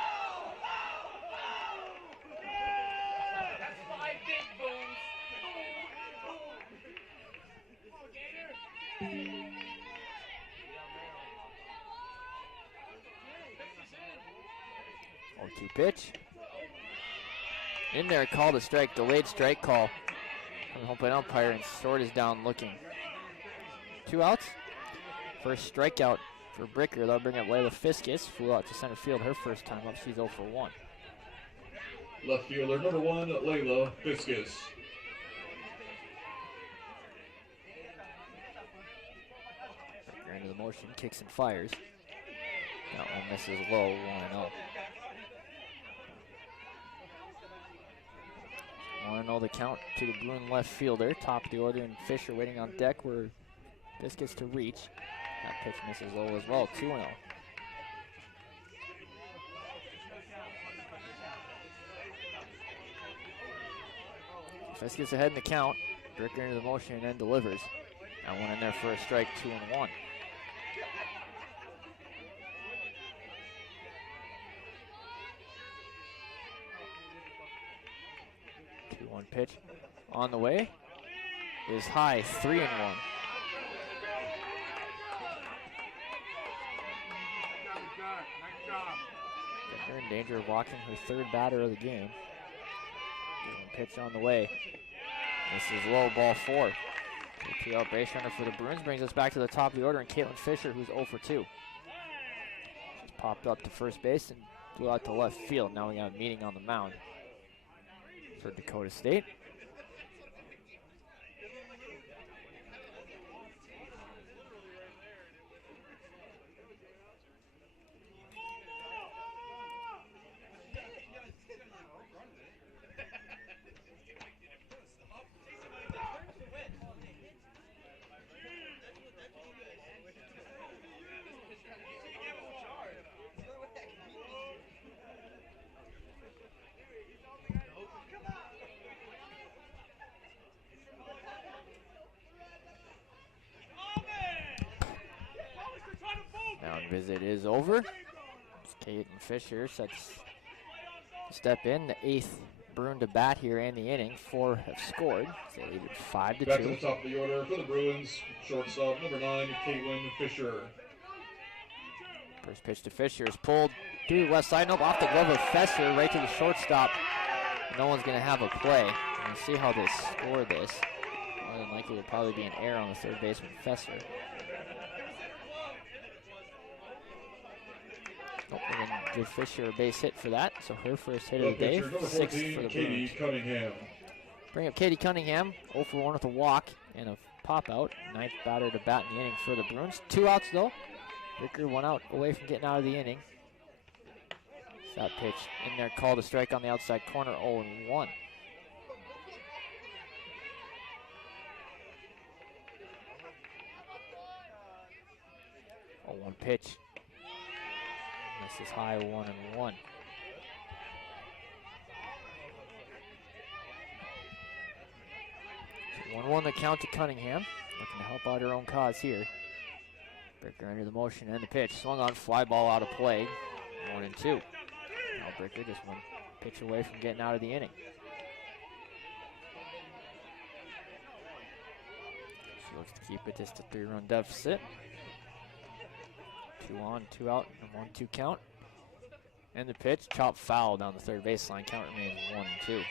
Pitch. In there, called a strike, delayed strike call. I'm hoping umpire, and Short is down looking. 2 outs. First strikeout for Bricker. They'll bring up Layla Fiskus. Flew out to center field her first time up. She's 0 for 1. Left fielder number 1, Layla Fiskus. Into the motion, kicks and fires. That one misses low, 1-0. 1-0 the count to the Bruin left fielder. Top of the order, and Fisher waiting on deck where this gets to reach. That pitch misses low as well, 2-0. Fisk gets ahead in the count. Bricker into the motion and then delivers. That one in there for a strike, 2-1. 2-1 pitch on the way is high, 3-1. They're in danger of walking her third batter of the game. Pitch on the way. This is low, ball 4. 2-out base runner for the Bruins brings us back to the top of the order, and Caitlin Fisher, who's 0 for 2. She's popped up to first base and flew out to left field. Now we got a meeting on the mound for Dakota State. Visit is over. Caitlin Fisher sets step in, the 8th Bruin to bat here in the inning. 4 have scored. So they lead it 5-2. Back to the top of the order for the Bruins. Shortstop number 9, Caitlin Fisher. First pitch to Fisher is pulled to the left side, nope, off the glove of Fesser, right to the shortstop. No one's going to have a play. And see how they score this. More than likely, there'll probably be an error on the third baseman, Fesser. Nope, we're going to give Fisher a base hit for that. So her first hit of the day, 6th for the Bruins. Cunningham. Bring up Katie Cunningham, 0 for 1 with a walk and a pop out. 9th batter to bat in the inning for the Bruins. 2 outs though. Ricker 1 out away from getting out of the inning. That pitch in there, called a strike on the outside corner, 0-1. 0-1 pitch. This is high, 1-1. So 1-1 the count to Cunningham. Looking to help out her own cause here. Bricker under the motion and the pitch. Swung on, fly ball out of play. 1-2. Now Bricker just 1 pitch away from getting out of the inning. She looks to keep it just a 3-run deficit. 2 on, 2 out, and 1-2 count. And the pitch, chop foul down the third baseline. Count remains 1-2.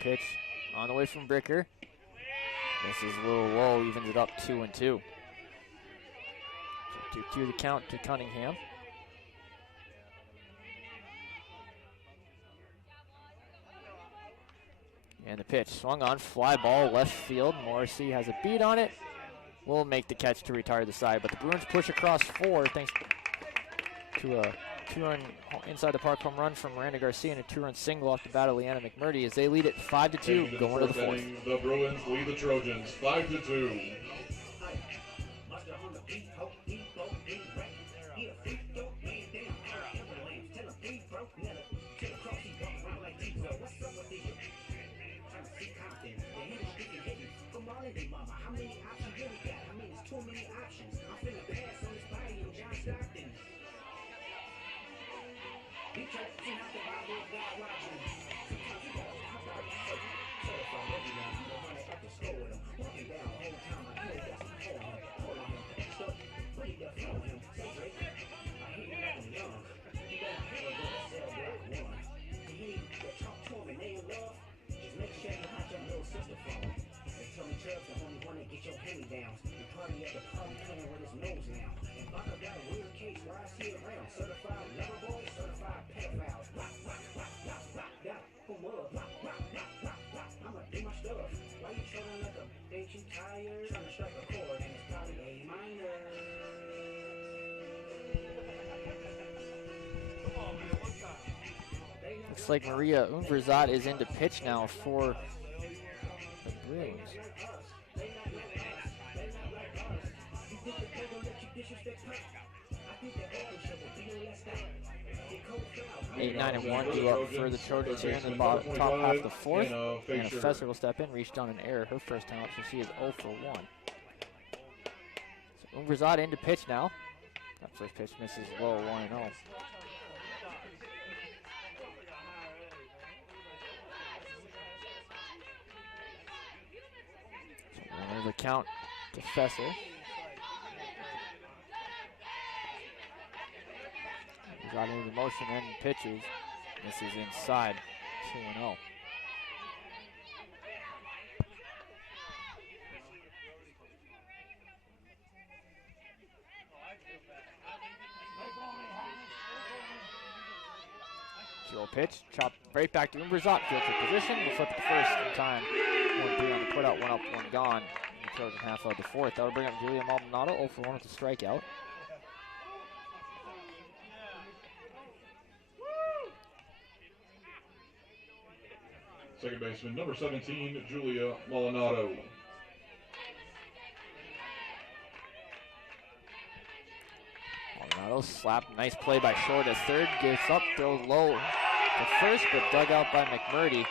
Pitch on the way from Bricker. This is a little low, evens it up 2-2. So 2-2 the count to Cunningham. And the pitch swung on, fly ball left field. Morrissey has a beat on it. Will make the catch to retire the side, but the Bruins push across 4 thanks to a 2-run inside the park home run from Miranda Garcia and a 2-run single off the bat of Leanna McMurdy as they lead it 5-2 going to the 4th. The Bruins lead the Trojans 5-2. Looks like Maria Unverzat is into pitch now for the Bruins. Eight, 9, and 1 due up for the Trojans here in the top half of the fourth. Anna Fesser will step in, reached on an error her first time up, so she is 0 for 1. So Unverzat into pitch now. That first pitch misses low, 1-0. The count to Fesser. He got into the motion and pitches. This is inside, 2-0. Zero pitch, chop right back to Unverzat. Field to position. We'll flip it to first in time. 1-3 on the putout, 1 up, 1 gone. Trojan half of the fourth. That'll bring up Julia Maldonado, 0 for 1 with a strikeout. Second baseman, number 17, Julia Maldonado. Maldonado slapped, nice play by short at third, gives up, throws low to first, but dug out by McMurdy.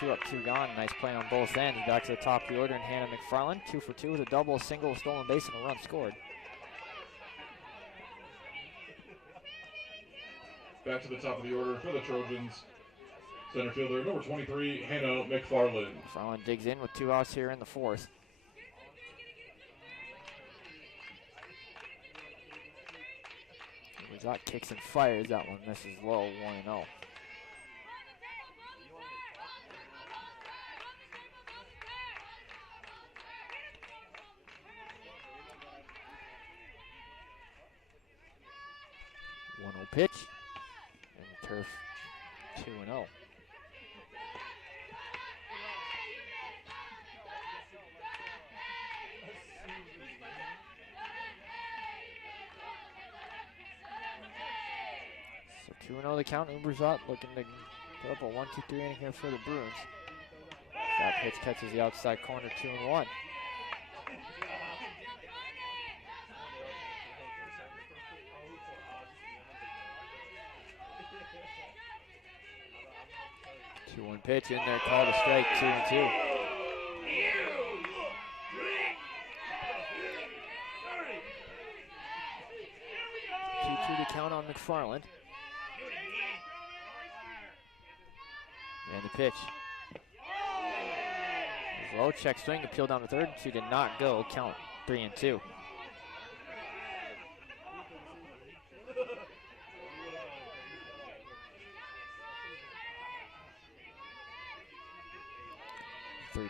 2 up, 2 gone. Nice play on both ends. Back to the top of the order, and Hannah McFarland, 2 for 2 with a double, single, stolen base, and a run scored. Back to the top of the order for the Trojans. Center fielder, number 23, Hannah McFarland. McFarland digs in with 2 outs here in the fourth. Unverzat kicks and fires. That one misses low, 1-0. Pitch and turf 2-0. So 2-0 the count. Unverzat looking to put up a 1-2-3 inning here for the Bruins. That pitch catches the outside corner, 2-1. Pitch in there, called a strike, 2-2. 2-2 to count on McFarland. And the pitch. Low check swing, appeal down to third. She did not go, count 3-2.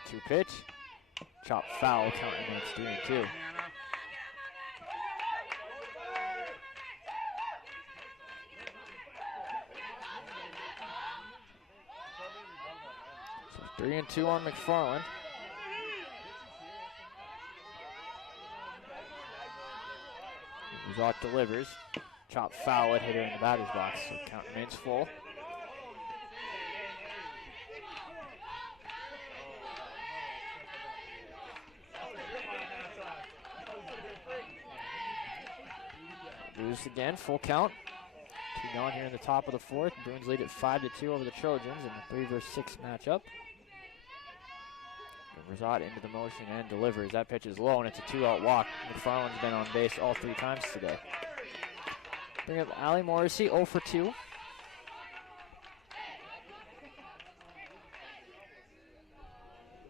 Two pitch, chop foul, counting it's 3-2. So 3-2 on McFarland. Unverzat delivers, chop foul, it hit her in the batter's box, so count remains full. Again, full count. 2 gone here in the top of the fourth. Bruins lead at 5-2 over the Trojans in the 3 versus 6 matchup. Unverzat into the motion and delivers. That pitch is low and it's a 2-out walk. McFarland's been on base all 3 times today. Bring up Allie Morrissey, 0 for 2.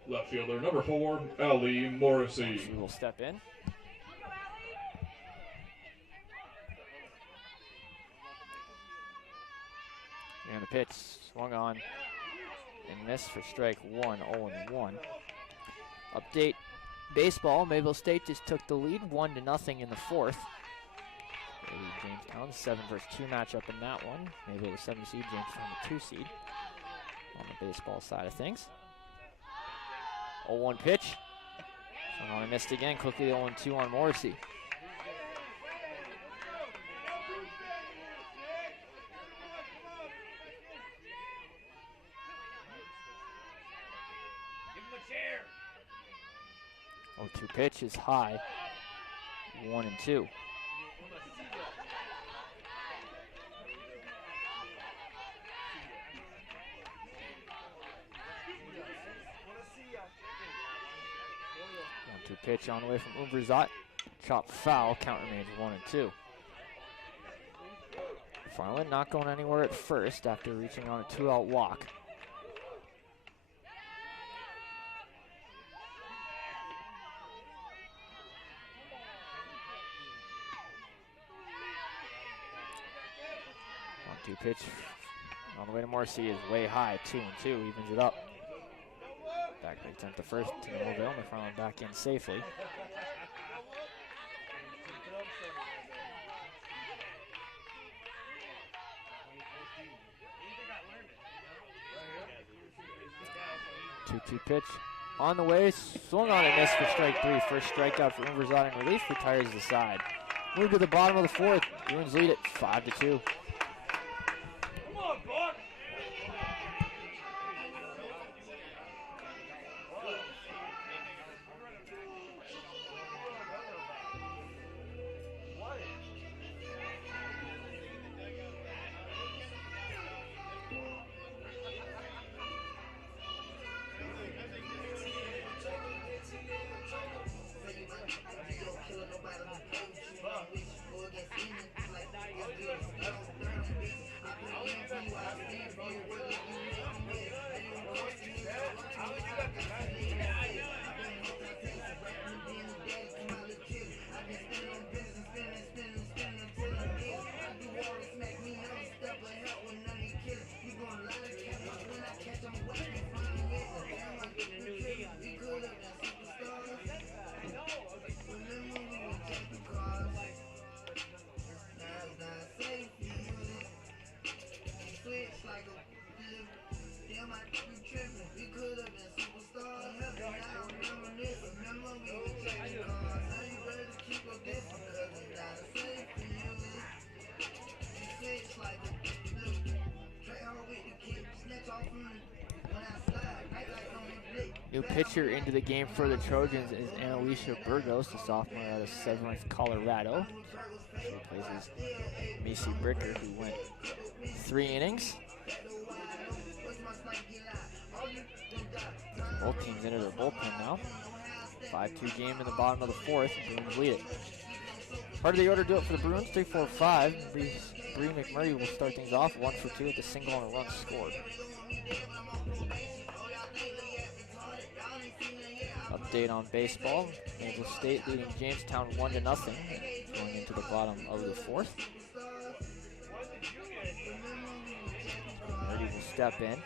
Left fielder, number 4, Allie Morrissey. She will step in. And the pitch swung on and missed for strike 1, 0-1. Update, baseball, Mayville State just took the lead 1-0 in the fourth. Jamestown, 7 versus 2 matchup in that one. Mayville the 7 seed, Jamestown the 2 seed on the baseball side of things. 0-1 pitch. Somehow I missed again. Quickly 0-2 on Morrissey. Oh, 2 pitch is high. 1-2. Pitch on the way from Umberzat. Chop foul. Count remains 1-2. Farland not going anywhere at first after reaching on a 2-out walk. One-two pitch on the way to Morrissey is way high. 2-2. Evens it up. Back to attempt the first to Mobile. Farland back in safely. Two-two pitch on the way, swung on and missed for strike 3. First strikeout for Umberzat in relief, retires the side. Move to the bottom of the fourth. Bruins lead it 5-2. New pitcher into the game for the Trojans is Annalicia Burgos, the sophomore out of Severance, Colorado. She replaces Macy Bricker, who went 3 innings. Both teams into their bullpen now. 5-2 game in the bottom of the fourth. Bruins lead it. Part of the order do it for the Bruins. 3-4-5. Bree McMurray will start things off 1 for 2 with a single and a run scored. Update on baseball. Mayville State leading Jamestown 1-0 going into the bottom of the fourth. Ready will step in.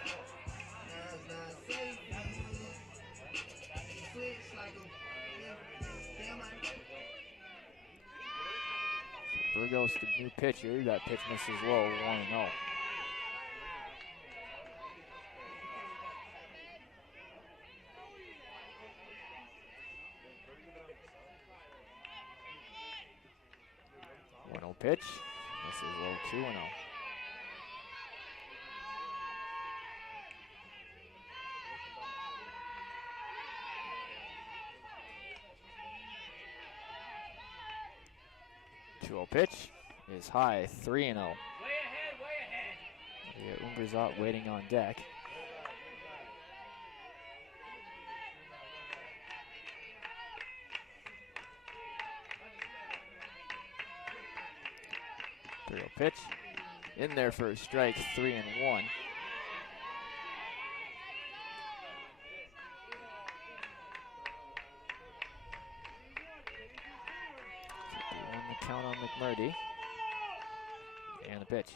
Burgos, the new pitcher. That pitch misses low, 1-0. Pitch. This is low, 2-0. Pitch is high, 3-0. Way ahead, way ahead. Umberzat waiting on deck. Pitch in there for a strike, 3-1. The count on McMurdy. And the pitch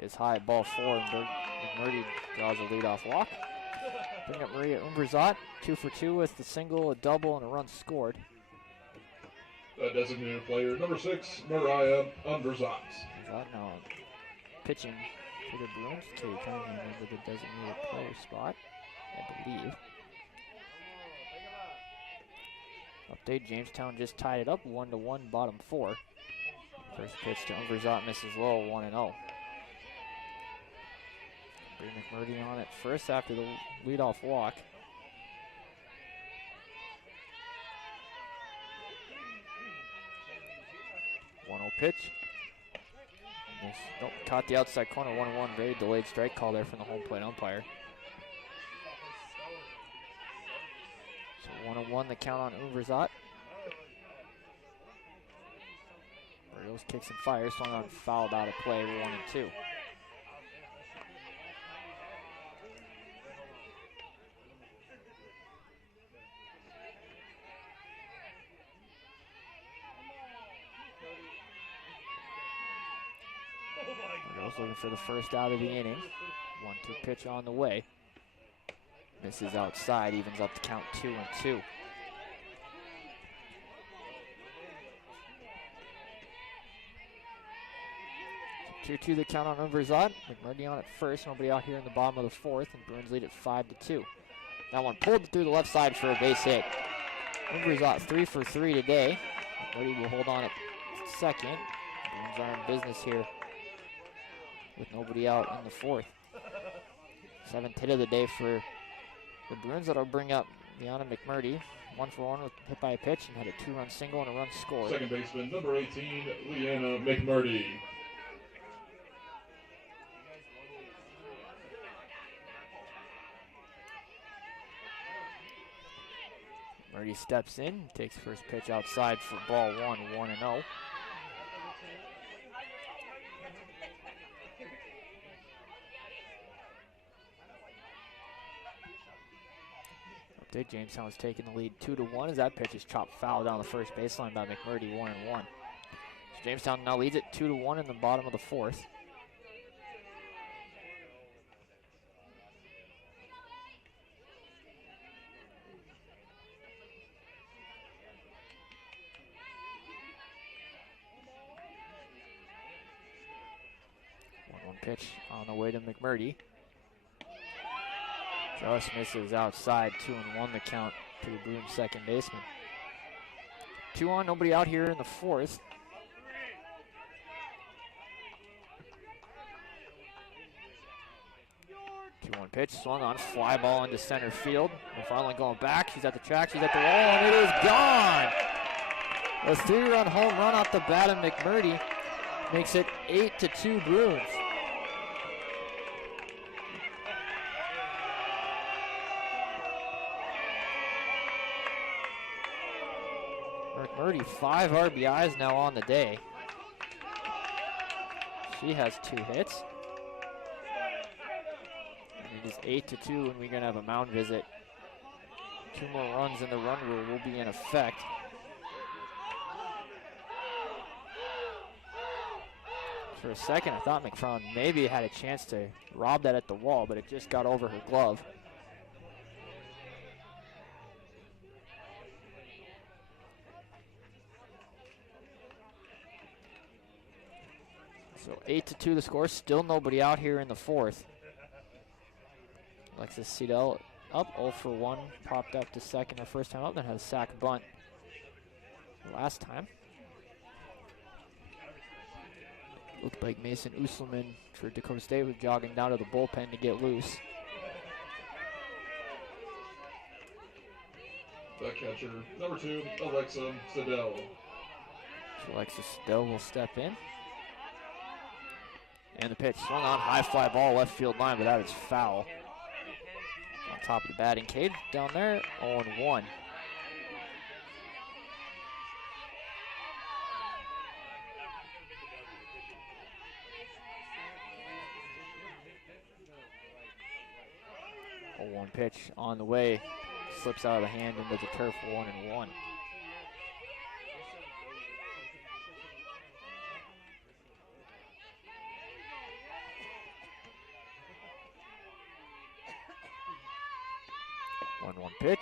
is high, ball 4, and McMurdy draws a leadoff walk. Bring up Maria Umberzat, 2 for 2 with the single, a double, and a run scored. The designated player, number 6, Mariah Umberzat. Now pitching for the Bruins. Katie Cunningham into the designated player spot, I believe. Update, Jamestown just tied it up 1-1, bottom 4. First pitch to Umberzat misses low, 1-0. Bree McMurdy on it first after the leadoff walk. One-0 pitch. Nope, caught the outside corner, 1-1. Very delayed strike call there from the home plate umpire. So 1-1 the count on Umberzat. Orioles kicks and fires, swung on, fouled out of play, 1-2. Orioles looking for the first out of the inning. 1-2 pitch on the way. Misses outside, evens up the count 2-2. 2-2 the count on Umberzat. McMurdy on at first, nobody out here in the bottom of the 4th, and Bruins lead at 5-2. That one pulled through the left side for a base hit. Umberzat 3 for 3 today. McMurdy will hold on at second. Bruins are in business here with nobody out in the 4th. 7th hit of the day for the Bruins. That'll bring up Liana McMurdy. 1 for 1 with hit by a pitch and had a 2-run single and a run scored. Second baseman, number 18, Liana McMurdy. Murdy steps in, takes first pitch outside for ball 1, 1-0. Update, Jamestown is taking the lead 2-1 as that pitch is chopped foul down the first baseline by McMurdy, 1-1. So Jamestown now leads it 2-1 in the bottom of the 4th. Pitch on the way to McMurdy. Just misses outside, 2-1 the count to the Bruins second baseman. 2 on, nobody out here in the 4th. Two-one pitch, swung on, fly ball into center field. McFarland going back, she's at the track, she's at the wall, and it is gone! A 3-run home run off the bat of McMurdy makes it 8-2 Bruins. McMurdy, 5 RBIs now on the day. She has 2 hits. And it is 8-2, and we're going to have a mound visit. 2 more runs and the run rule will be in effect. For a second, I thought McFarland maybe had a chance to rob that at the wall, but it just got over her glove. So 8-2 the score, still nobody out here in the 4th. Alexis Seidel up 0 for 1, popped up to second her first time up, then had a sac bunt last time. Looked like Mason Usselman for Dakota State was jogging down to the bullpen to get loose. The catcher, number 2, Alexa Seidel. So Alexis Seidel will step in. And the pitch swung on, high fly ball, left field line, but that is foul. On top of the batting cage down there, 0-1. A 1 pitch on the way, slips out of the hand into the turf, 1-1. 1-1 pitch.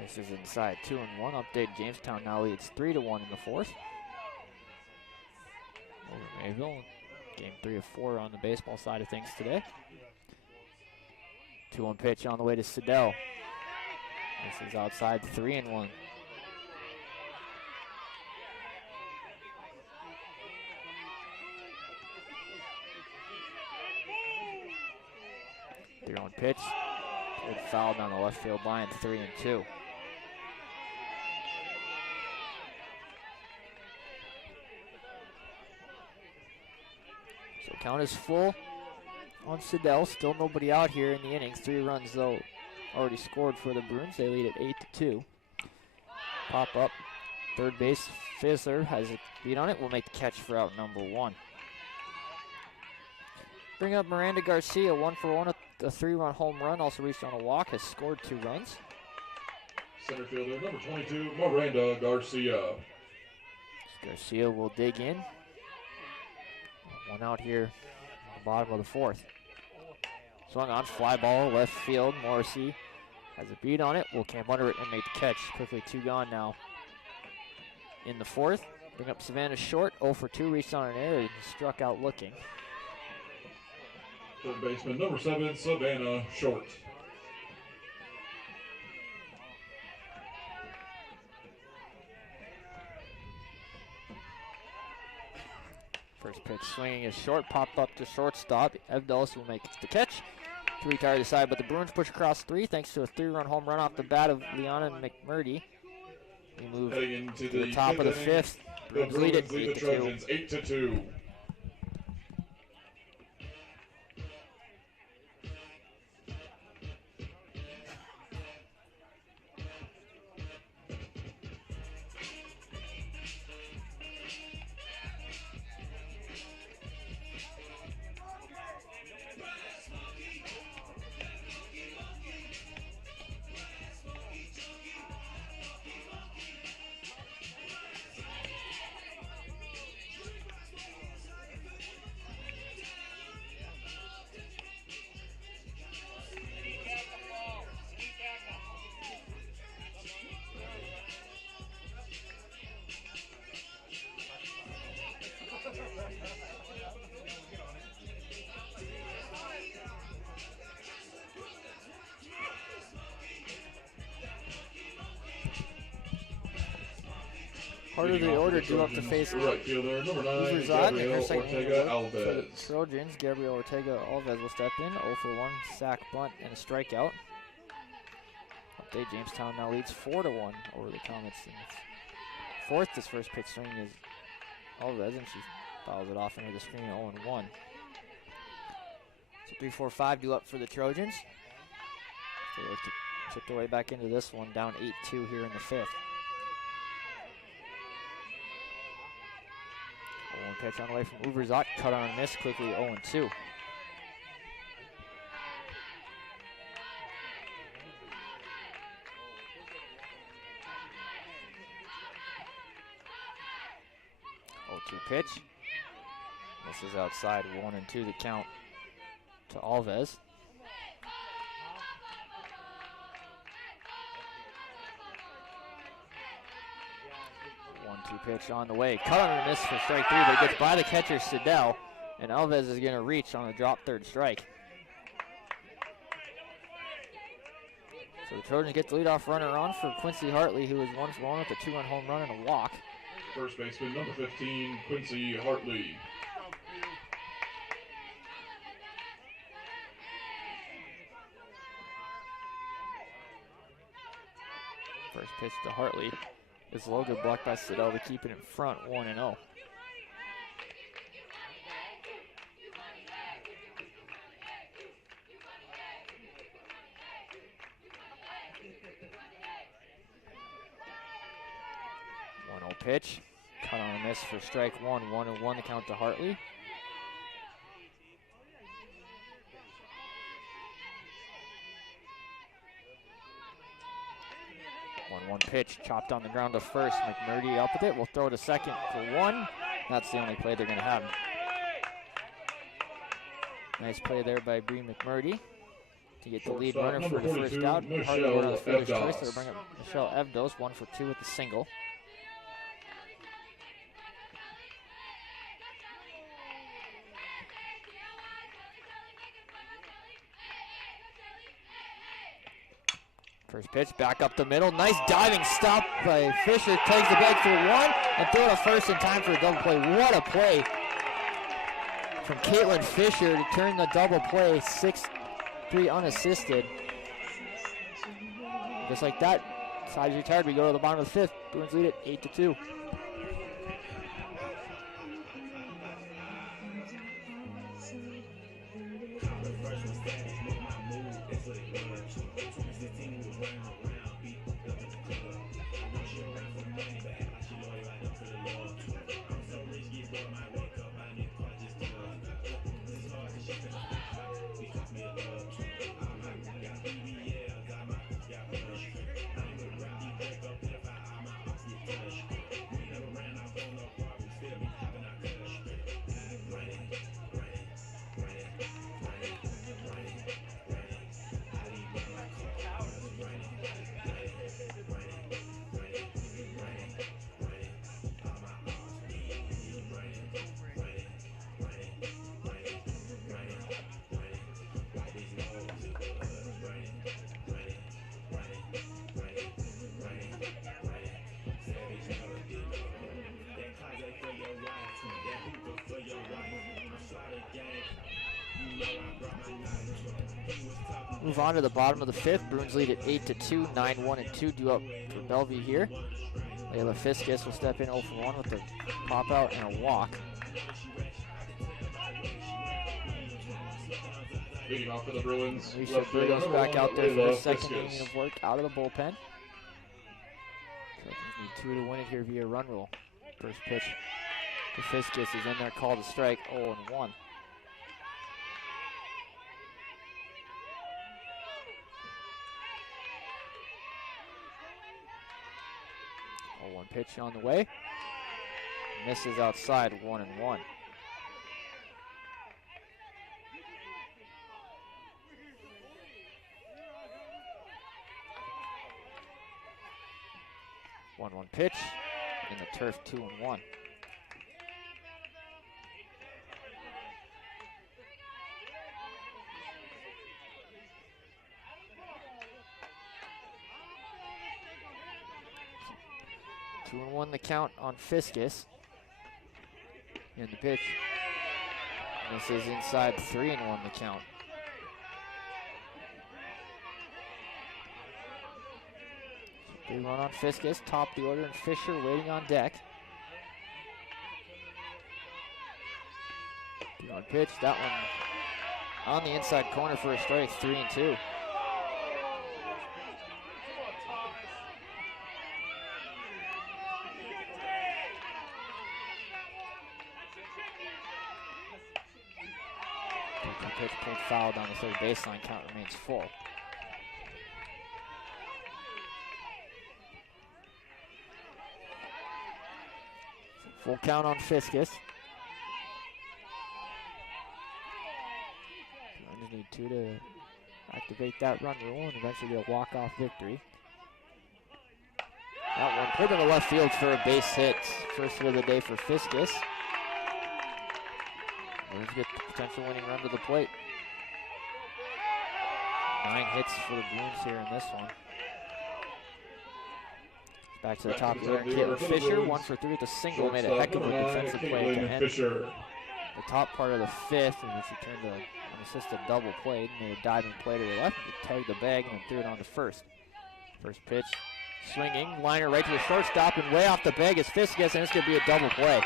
This is inside 2-1. Update, Jamestown now leads 3-1 in the fourth. Over Mayville. Game 3 of 4 on the baseball side of things today. 2-1 pitch on the way to Siddell. This is outside 3-1. Three-one pitch. Good foul down the left field line, 3-2. So count is full on Siddell. Still nobody out here in the innings. 3 runs though already scored for the Bruins. They lead at 8-2. Pop up. Third base, Fizzler has a beat on it. Will make the catch for out number 1. Bring up Miranda Garcia, 1-for-1, a 3-run home run. Also reached on a walk, has scored 2 runs. Center fielder, number 22, Miranda Garcia. Garcia will dig in. 1 out here at the bottom of the fourth. Swung on, fly ball, left field. Morrissey has a beat on it. Will camp under it and make the catch. Quickly 2 gone now in the fourth. Bring up Savannah short, 0-for-2, reached on an error and struck out looking. Third baseman, number 7, Savannah Short. First pitch swinging is short, popped up to shortstop. Evdals will make the catch. 3 retired aside, but the Bruins push across 3 thanks to a 3-run home run off the bat of Liana McMurdy. We move to the top of the 5th. Bruins lead it 8-2. 8-2. Part of the order due up to face right fielder, number 9, Gabriel Gabriel Ortega Alves. For the Trojans, Gabriel Ortega Alves will step in. 0-for-1, sack, bunt, and a strikeout. Update, Jamestown now leads 4-1 over the Comets. In the fourth, this first pitch swing is Alves, and she fouls it off into the screen, 0-1. So 3-4-5 due up for the Trojans. They look to chip their way back into this one, down 8-2 here in the 5th. 1 pitch on the way from Uverzot, cut on a miss, quickly 0-2. Pitch. This is outside, 1-2 the count to Alves. Pitch on the way. Cut on a miss for strike 3, but it gets by the catcher, Siddell, and Alves is going to reach on a drop third strike. So the Trojans get the leadoff runner on for Quincy Hartley, who was 1-for-1 with a 2-run home run and a walk. First baseman, number 15, Quincy Hartley. First pitch to Hartley. Is low, good block by Siddell to keep it in front, 1-0. Pitch, cut on a miss for strike 1, 1-1 to count to Hartley. One pitch, chopped on the ground to first. McMurdy up with it. We'll throw to second for 1. That's the only play they're going to have. Nice play there by Bree McMurdy to get the lead Shortstop, runner for number the first 42, out. Hard Michelle to run the fielder's choice. Evdos. They'll bring up Michelle Evdos, 1 for 2 with the single. First pitch, back up the middle. Nice diving stop by Fisher. Takes the bag for 1 and throw to first in time for a double play. What a play from Caitlin Fisher to turn the double play 6-3 unassisted. Just like that, side's retired. We go to the bottom of the 5th. Bruins lead it 8-2. Move on to the bottom of the 5th. Bruins lead at 8-2, 9-1 and 2 due up for Bellevue here. Layla Fiskus will step in 0 for 1 with a pop out and a walk. Leading off for the Bruins. Alicia Burgos back out there for the second inning of work out of the bullpen. Trojans need 2 to win it here via run rule. First pitch to Fiskus is in there, called a strike, 0-1. One pitch on the way. Misses outside, 1-1. One pitch in the turf, 2-1. Two and 1 the count on Fiskus. And the pitch. This is inside, 3-1 the count. Big run on Fiskus, top of the order, and Fisher waiting on deck. 2-1 pitch, that one on the inside corner for a strike, 3-2. Pitch pulled foul down the third baseline, count remains full. Full count on Fiskus. Runners need 2 to activate that run rule and eventually a walk-off victory. That one pulled in the left field for a base hit. First hit of the day for Fiskus. Let's get the potential winning run to the plate. 9 hits for the Bruins here in this one. Back to the top of the order, Caitlin Fisher, 1 for 3 with a single, made a heck of a defensive play to end the top part of the 5th, and she turned an unassisted double play, made a diving play to the left, tagged the bag, and then threw it on to first. First pitch, swinging, liner right to the shortstop, and way off the bag is Fiskus, and it's going to be a double play.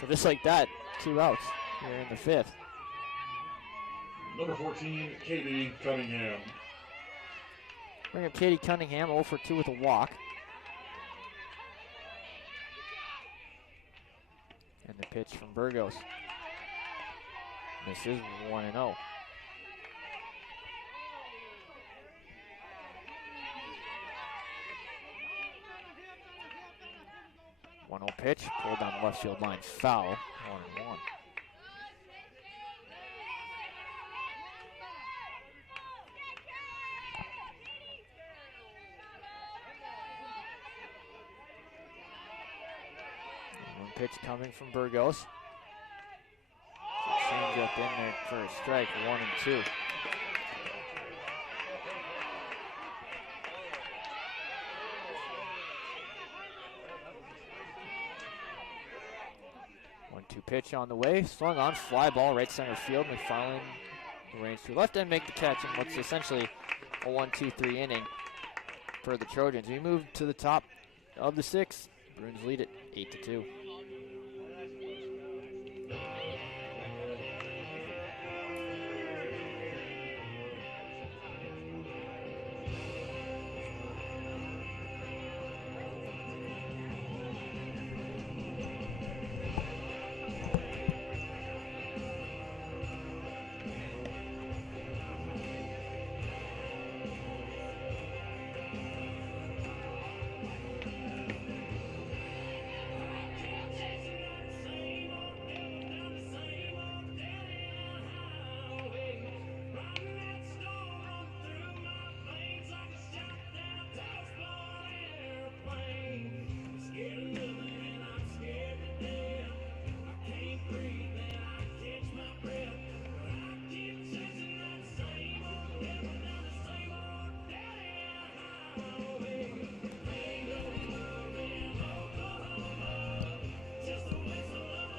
So just like that, 2 outs here in the 5th. Number 14, Katie Cunningham. Bring up Katie Cunningham, 0 for 2 with a walk. And the pitch from Burgos. This is 1-0. 1-0 pitch, pulled down the left field line, foul, 1-1. One pitch coming from Burgos. Change up in there for a strike, 1-2. One-two pitch on the way, swung on, fly ball, right center field. McFarland range to left and make the catch in what's essentially a 1-2-3 inning for the Trojans. We move to the top of the 6th. Bruins lead it 8-2.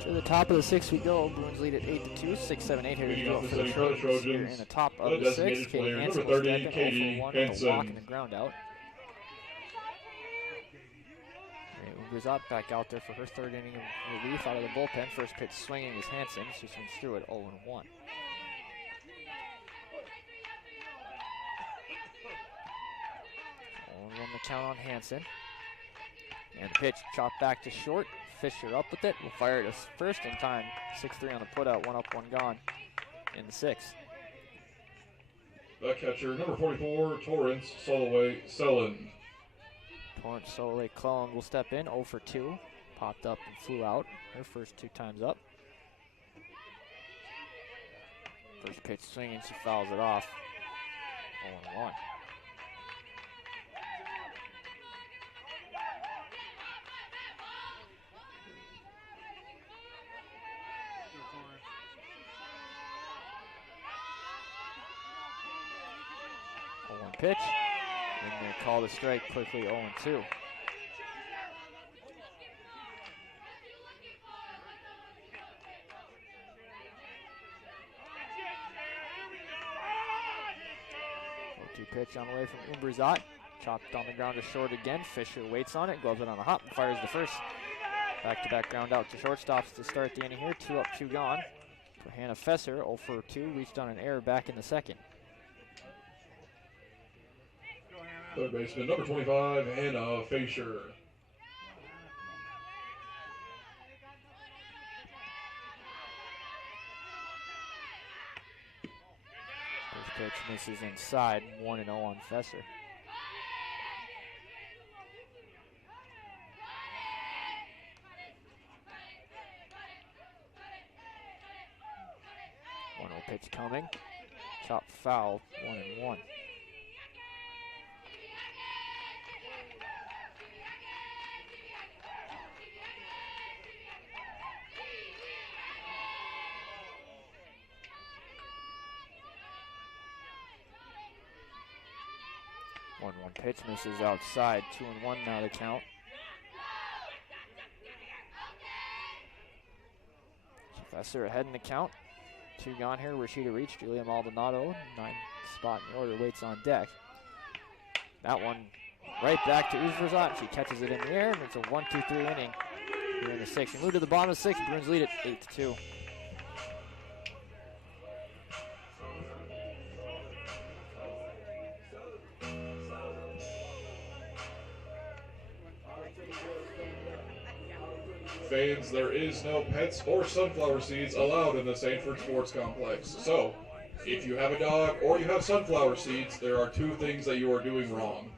To the top of the 6th we go. Bruins lead at 8-2. 6, 7, 8 hitters go for the Trojans here in the top of the 6th. Katie Hansen will step in 0 for 1 with a walk and a ground out. Grisot back out there for her 3rd inning of relief out of the bullpen. First pitch swinging is Hansen. She swings through it 0-1. 0-1 the count on Hansen. And the pitch chopped back to short. Fisher up with it. Will fire it as first in time. 6-3 on the putout. 1 up, 1 gone in the 6th. The catcher, number 44, Torrance Soloway Sellen. Torrance Soloway Clone will step in. 0 for 2. Popped up and flew out. Her first 2 times up. First pitch swinging. She fouls it off. 0-1. Pitch, and they call the strike quickly 0-2. Pitch on the way from Umbrizat, chopped on the ground to short again. Fisher waits on it, gloves it on a hop, and fires the first. Back-to-back ground out to shortstops to start the inning here. 2 up, 2 gone. For Hannah Fesser, 0 for 2, reached on an error back in the 2nd. Third baseman, number 25, Hannah Fisher. First pitch misses inside, 1-0 on Fesser. Pitch coming, chop foul, 1-1. One pitch misses outside, 2-1 now the count. Professor ahead in the count. 2 gone here. Rashida Reach, Julia Maldonado, 9th spot in the order, waits on deck. That one right back to Uzverzat. She catches it in the air, and it's a 1-2-3 inning here in the 6th. We move to the bottom of the 6th. Bruins lead it 8-2. Fans, there is no pets or sunflower seeds allowed in the Sanford Sports Complex. So, if you have a dog or you have sunflower seeds, there are 2 things that you are doing wrong.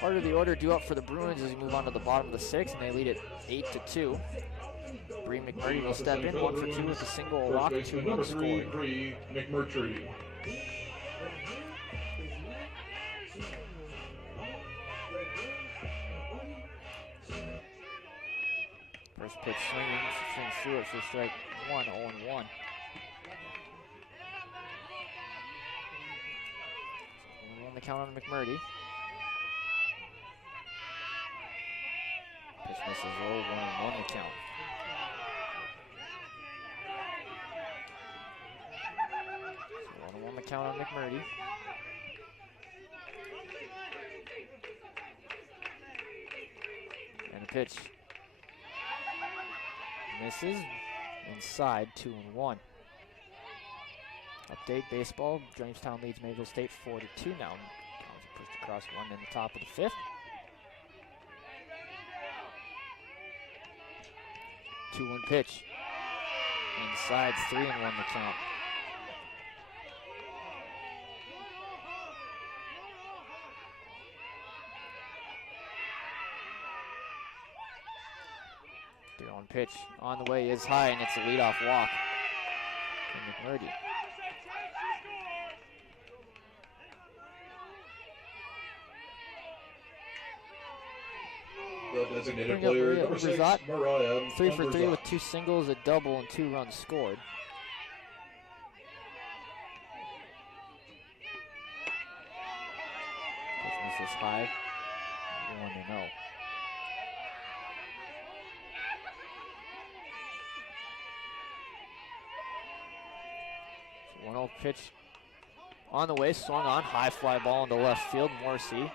Part of the order due up for the Bruins as we move on to the bottom of the 6th, and they lead it 8-2. Bree McMurray will step in, 1 for 2 with a single, a rock, 2 runs scored. Bree McMurtry. First pitch swinging, swings through it for strike 1, 0-1. On the count on McMurray. Pitch misses low, 1-1 the count. So 1-1 the count on McMurray. And a pitch. Misses. Inside, 2-1. Update baseball. Jamestown leads Mayville State 4-2 now. Collins pushed across one in the top of the 5th. 2-1 pitch. Inside, 3-1 the count. On pitch on the way is high, and it's a leadoff walk from McMurray. The designated player, number 6, Mariah 3 for 3 with 2 singles, a double, and 2 runs scored. Pitch misses high, 1-0. 1-0 pitch on the way, swung on, high fly ball into left field. Morrissey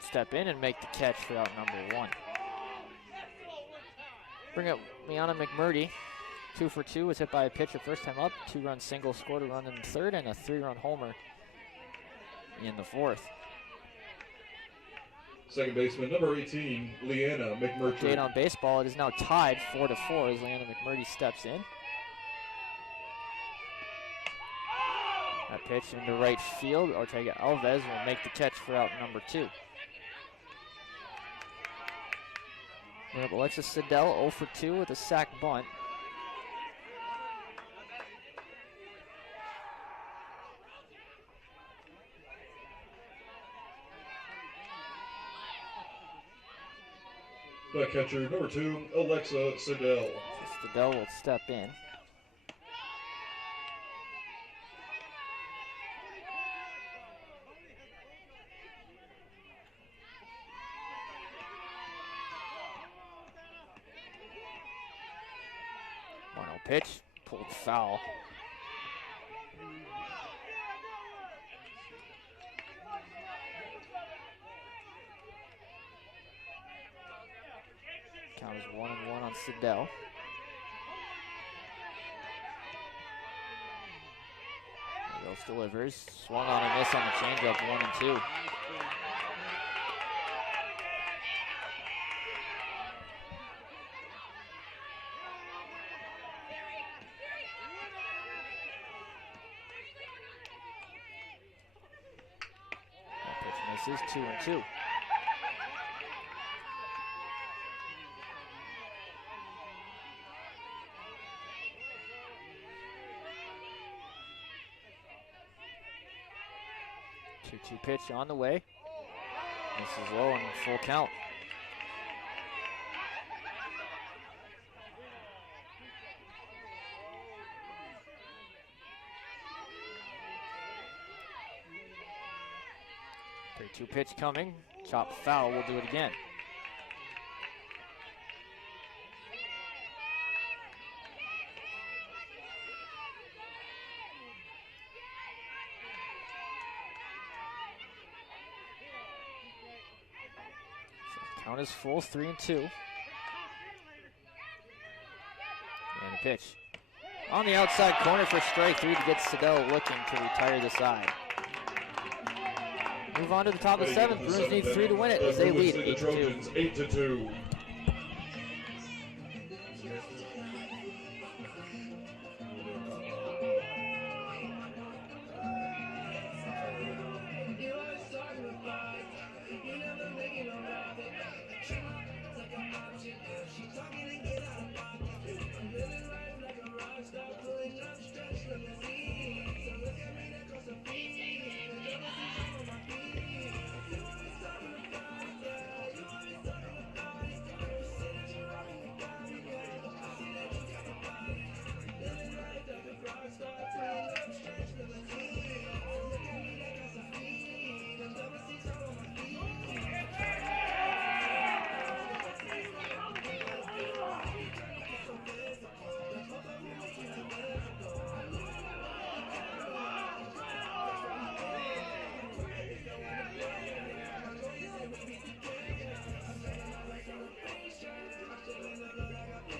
step in and make the catch for out number 1. Bring up Liana McMurray, 2 for 2, was hit by a pitcher first time up, 2-run single, scored a run in the 3rd, and a 3-run homer in the 4th. Second baseman, number 18, Leanna McMurtry. Update on baseball, it is now tied 4-4 as Leanna McMurray steps in. That pitch into right field. Ortega Alves will make the catch for out number 2. We have Alexis Siddell 0 for 2 with a sac bunt. The catcher, number 2, Alexa Siddell. Siddell will step in. Pitch, pulled foul. Count is 1-1 on Siddell. Rios delivers, swung on a miss on the changeup, 1-2. This is 2-2. Two pitch on the way. This is low and full count. Two pitch coming, chop foul, we'll do it again. So count is full, 3-2. And a pitch. On the outside corner for strike 3 to get Siddell looking to retire the side. Move on to the top of the 7th. Bruins need 3 to win it as they lead 8-2. 8-2.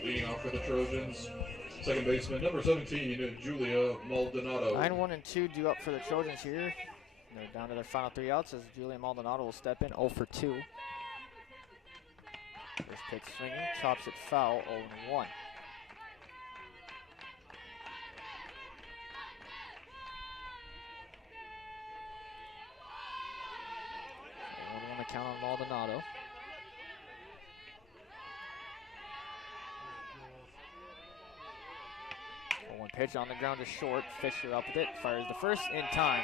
Leading off for the Trojans, second baseman, number 17, Julia Maldonado. 9-1-2 due up for the Trojans here. They're down to their final 3 outs as Julia Maldonado will step in 0 for 2. First pitch swinging, chops it foul, 0-1. 1-1 the count on Maldonado. One pitch on the ground to short. Fisher up with it. Fires the first in time.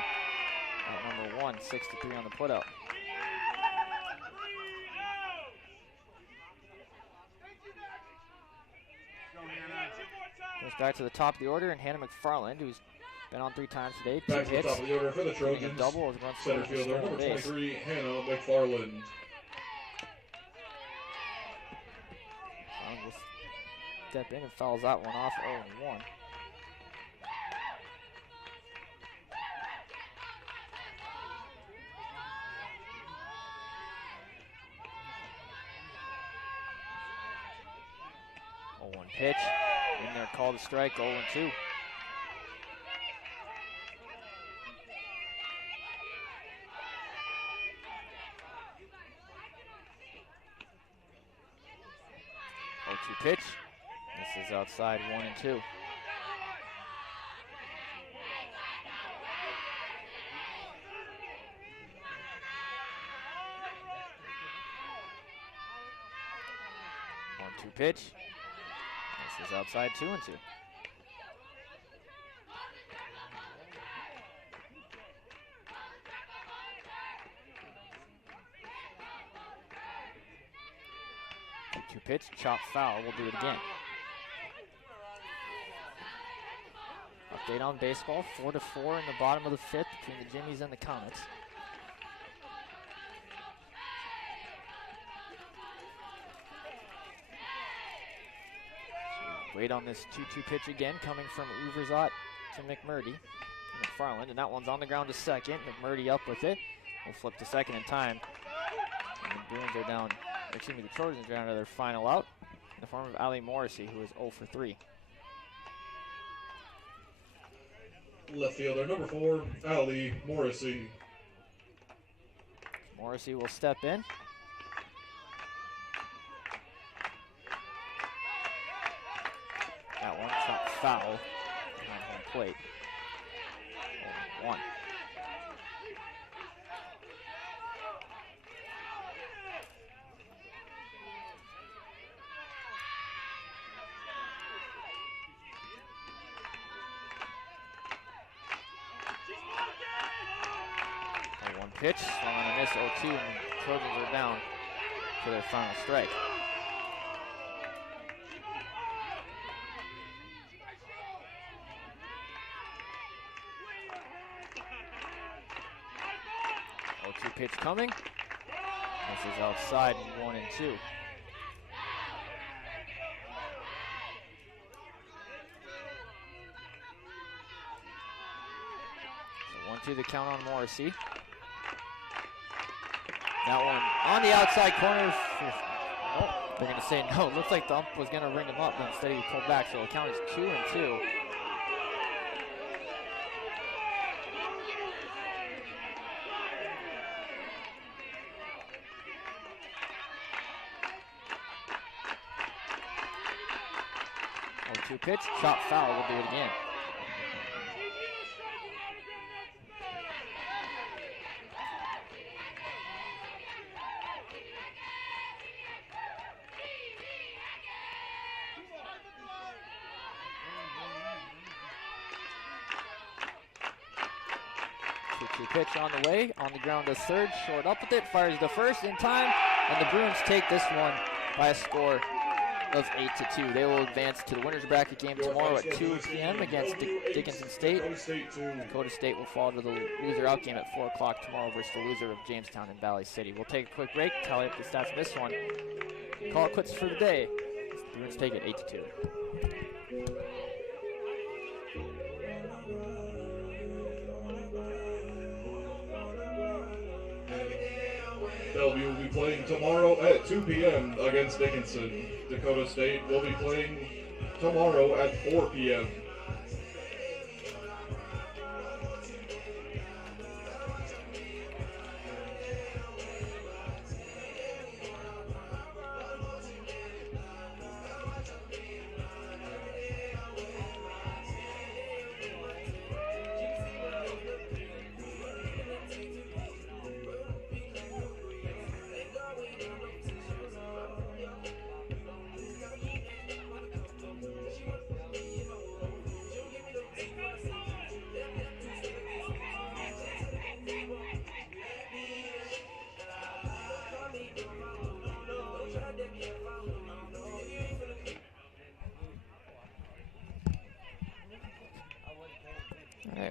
Out number 1, 6-3 on the putout. Goes back to the top of the order, and Hannah McFarland, who's been on 3 times today. 2 back to the hits. top of the order for the Trojans. Double as center fielder, number 23, Hannah McFarland. Will step in and fouls that one off, 0-1. One pitch in there, called a strike, 0-2. Pitch. This is outside, 1-2. One-two pitch. This is outside, 2-2. Pitch, chop foul, we'll do it again. Update on baseball, 4-4 in the bottom of the 5th between the Jimmies and the Comets. So wait on this 2-2 pitch again, coming from Uverzot to McMurdy. McFarland, and that one's on the ground to second. McMurdy up with it. We'll flip to second in time. And the Bruins are down. Excuse me, the Trojans are down to their final out in the form of Ali Morrissey, who is 0 for 3. Left fielder, number 4, Ali Morrissey. Morrissey will step in. That one shot foul behind home plate. 0-1. Pitch, swung on a miss, 0-2, and the Trojans are down for their final strike. Oh, 2 pitch coming. This is outside, 1-2. So 1-2 the count on Morrissey. That one on the outside corner. Oh, they're going to say no. Looks like the ump was going to ring him up, but instead he pulled back. So the count is 2-2. Oh, 2 pitch, chop foul. We'll do it again. 2-2 pitch on the way. On the ground to third. Short up with it. Fires to first in time. And the Bruins take this one by a score of 8-2. They will advance to the winners bracket game tomorrow at 2 p.m. against Dickinson State. Dakota State will fall to the loser out game at 4 o'clock tomorrow versus the loser of Jamestown and Valley City. We'll take a quick break, tally up the stats from this one. Call it quits for the day. The Bruins take it 8-2. Bellevue will be playing tomorrow at 2 p.m. against Dickinson. Dakota State will be playing tomorrow at 4 p.m.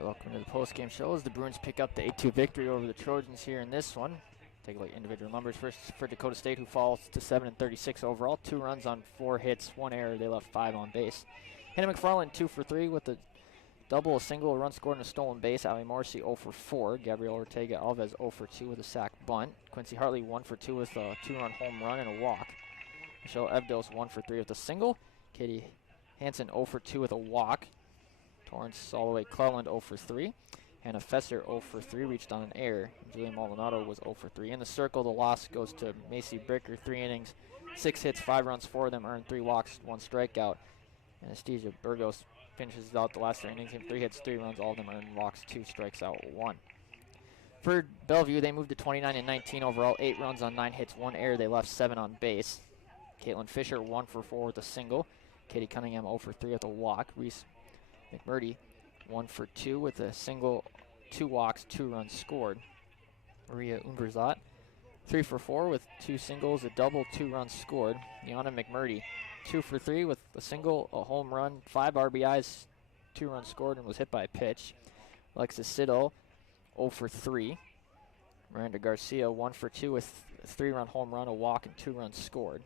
Welcome to the post-game show as the Bruins pick up the 8-2 victory over the Trojans here in this one. Take a look at individual numbers first for Dakota State, who falls to 7-36 overall. 2 runs on 4 hits, 1 error. They left 5 on base. Hannah McFarland 2 for 3 with a double, a single, a run scored, and a stolen base. Ali Morrissey 0 for 4. Gabriel Ortega Alves 0 for 2 with a sac bunt. Quincy Hartley 1 for 2 with a 2-run home run and a walk. Michelle Evdos 1 for 3 with a single. Katie Hansen 0 for 2 with a walk. Torrance Soloway Cleveland 0 for 3. Hannah Fesser 0 for 3, reached on an error. Julia Maldonado was 0 for 3. In the circle, the loss goes to Macy Bricker, 3 innings, 6 hits, 5 runs, 4 of them earned, 3 walks, 1 strikeout. Anastasia Burgos finishes out the last 3 innings, 3 hits, 3 runs, all of them earned walks, 2 strikes out, 1. For Bellevue, they moved to 29-19 overall, 8 runs on 9 hits, 1 error. They left 7 on base. Caitlin Fisher 1 for 4 with a single. Katie Cunningham 0 for 3 with a walk. Reese McMurdy 1 for 2 with a single, 2 walks, 2 runs scored. Maria Umberzat 3 for 4 with 2 singles, a double, 2 runs scored. Deanna McMurdy 2 for 3 with a single, a home run, 5 RBIs, 2 runs scored, and was hit by a pitch. Alexis Siddle 0 for 3. Miranda Garcia 1 for 2 with a 3-run home run, a walk, and 2 runs scored.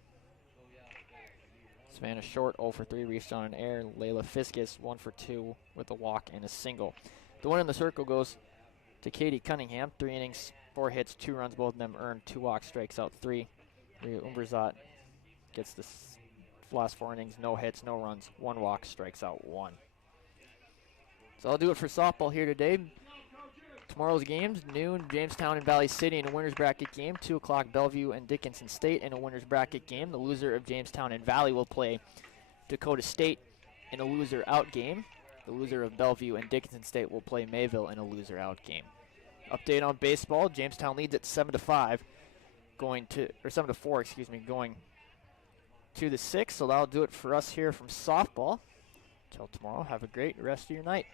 Savannah Short 0 for 3, reached on an error. Layla Fiskus 1 for 2 with a walk and a single. The win in the circle goes to Katie Cunningham, 3 innings, 4 hits, 2 runs, both of them earned, 2 walks, strikes out 3. Maria Umberzat gets the last 4 innings, no hits, no runs, 1 walk, strikes out 1. So I'll do it for softball here today. Tomorrow's games, noon, Jamestown and Valley City in a winner's bracket game. 2 o'clock, Bellevue and Dickinson State in a winner's bracket game. The loser of Jamestown and Valley will play Dakota State in a loser out game. The loser of Bellevue and Dickinson State will play Mayville in a loser out game. Update on baseball, Jamestown leads at 7-4, going to the 6th. So that'll do it for us here from softball. Till tomorrow, have a great rest of your night.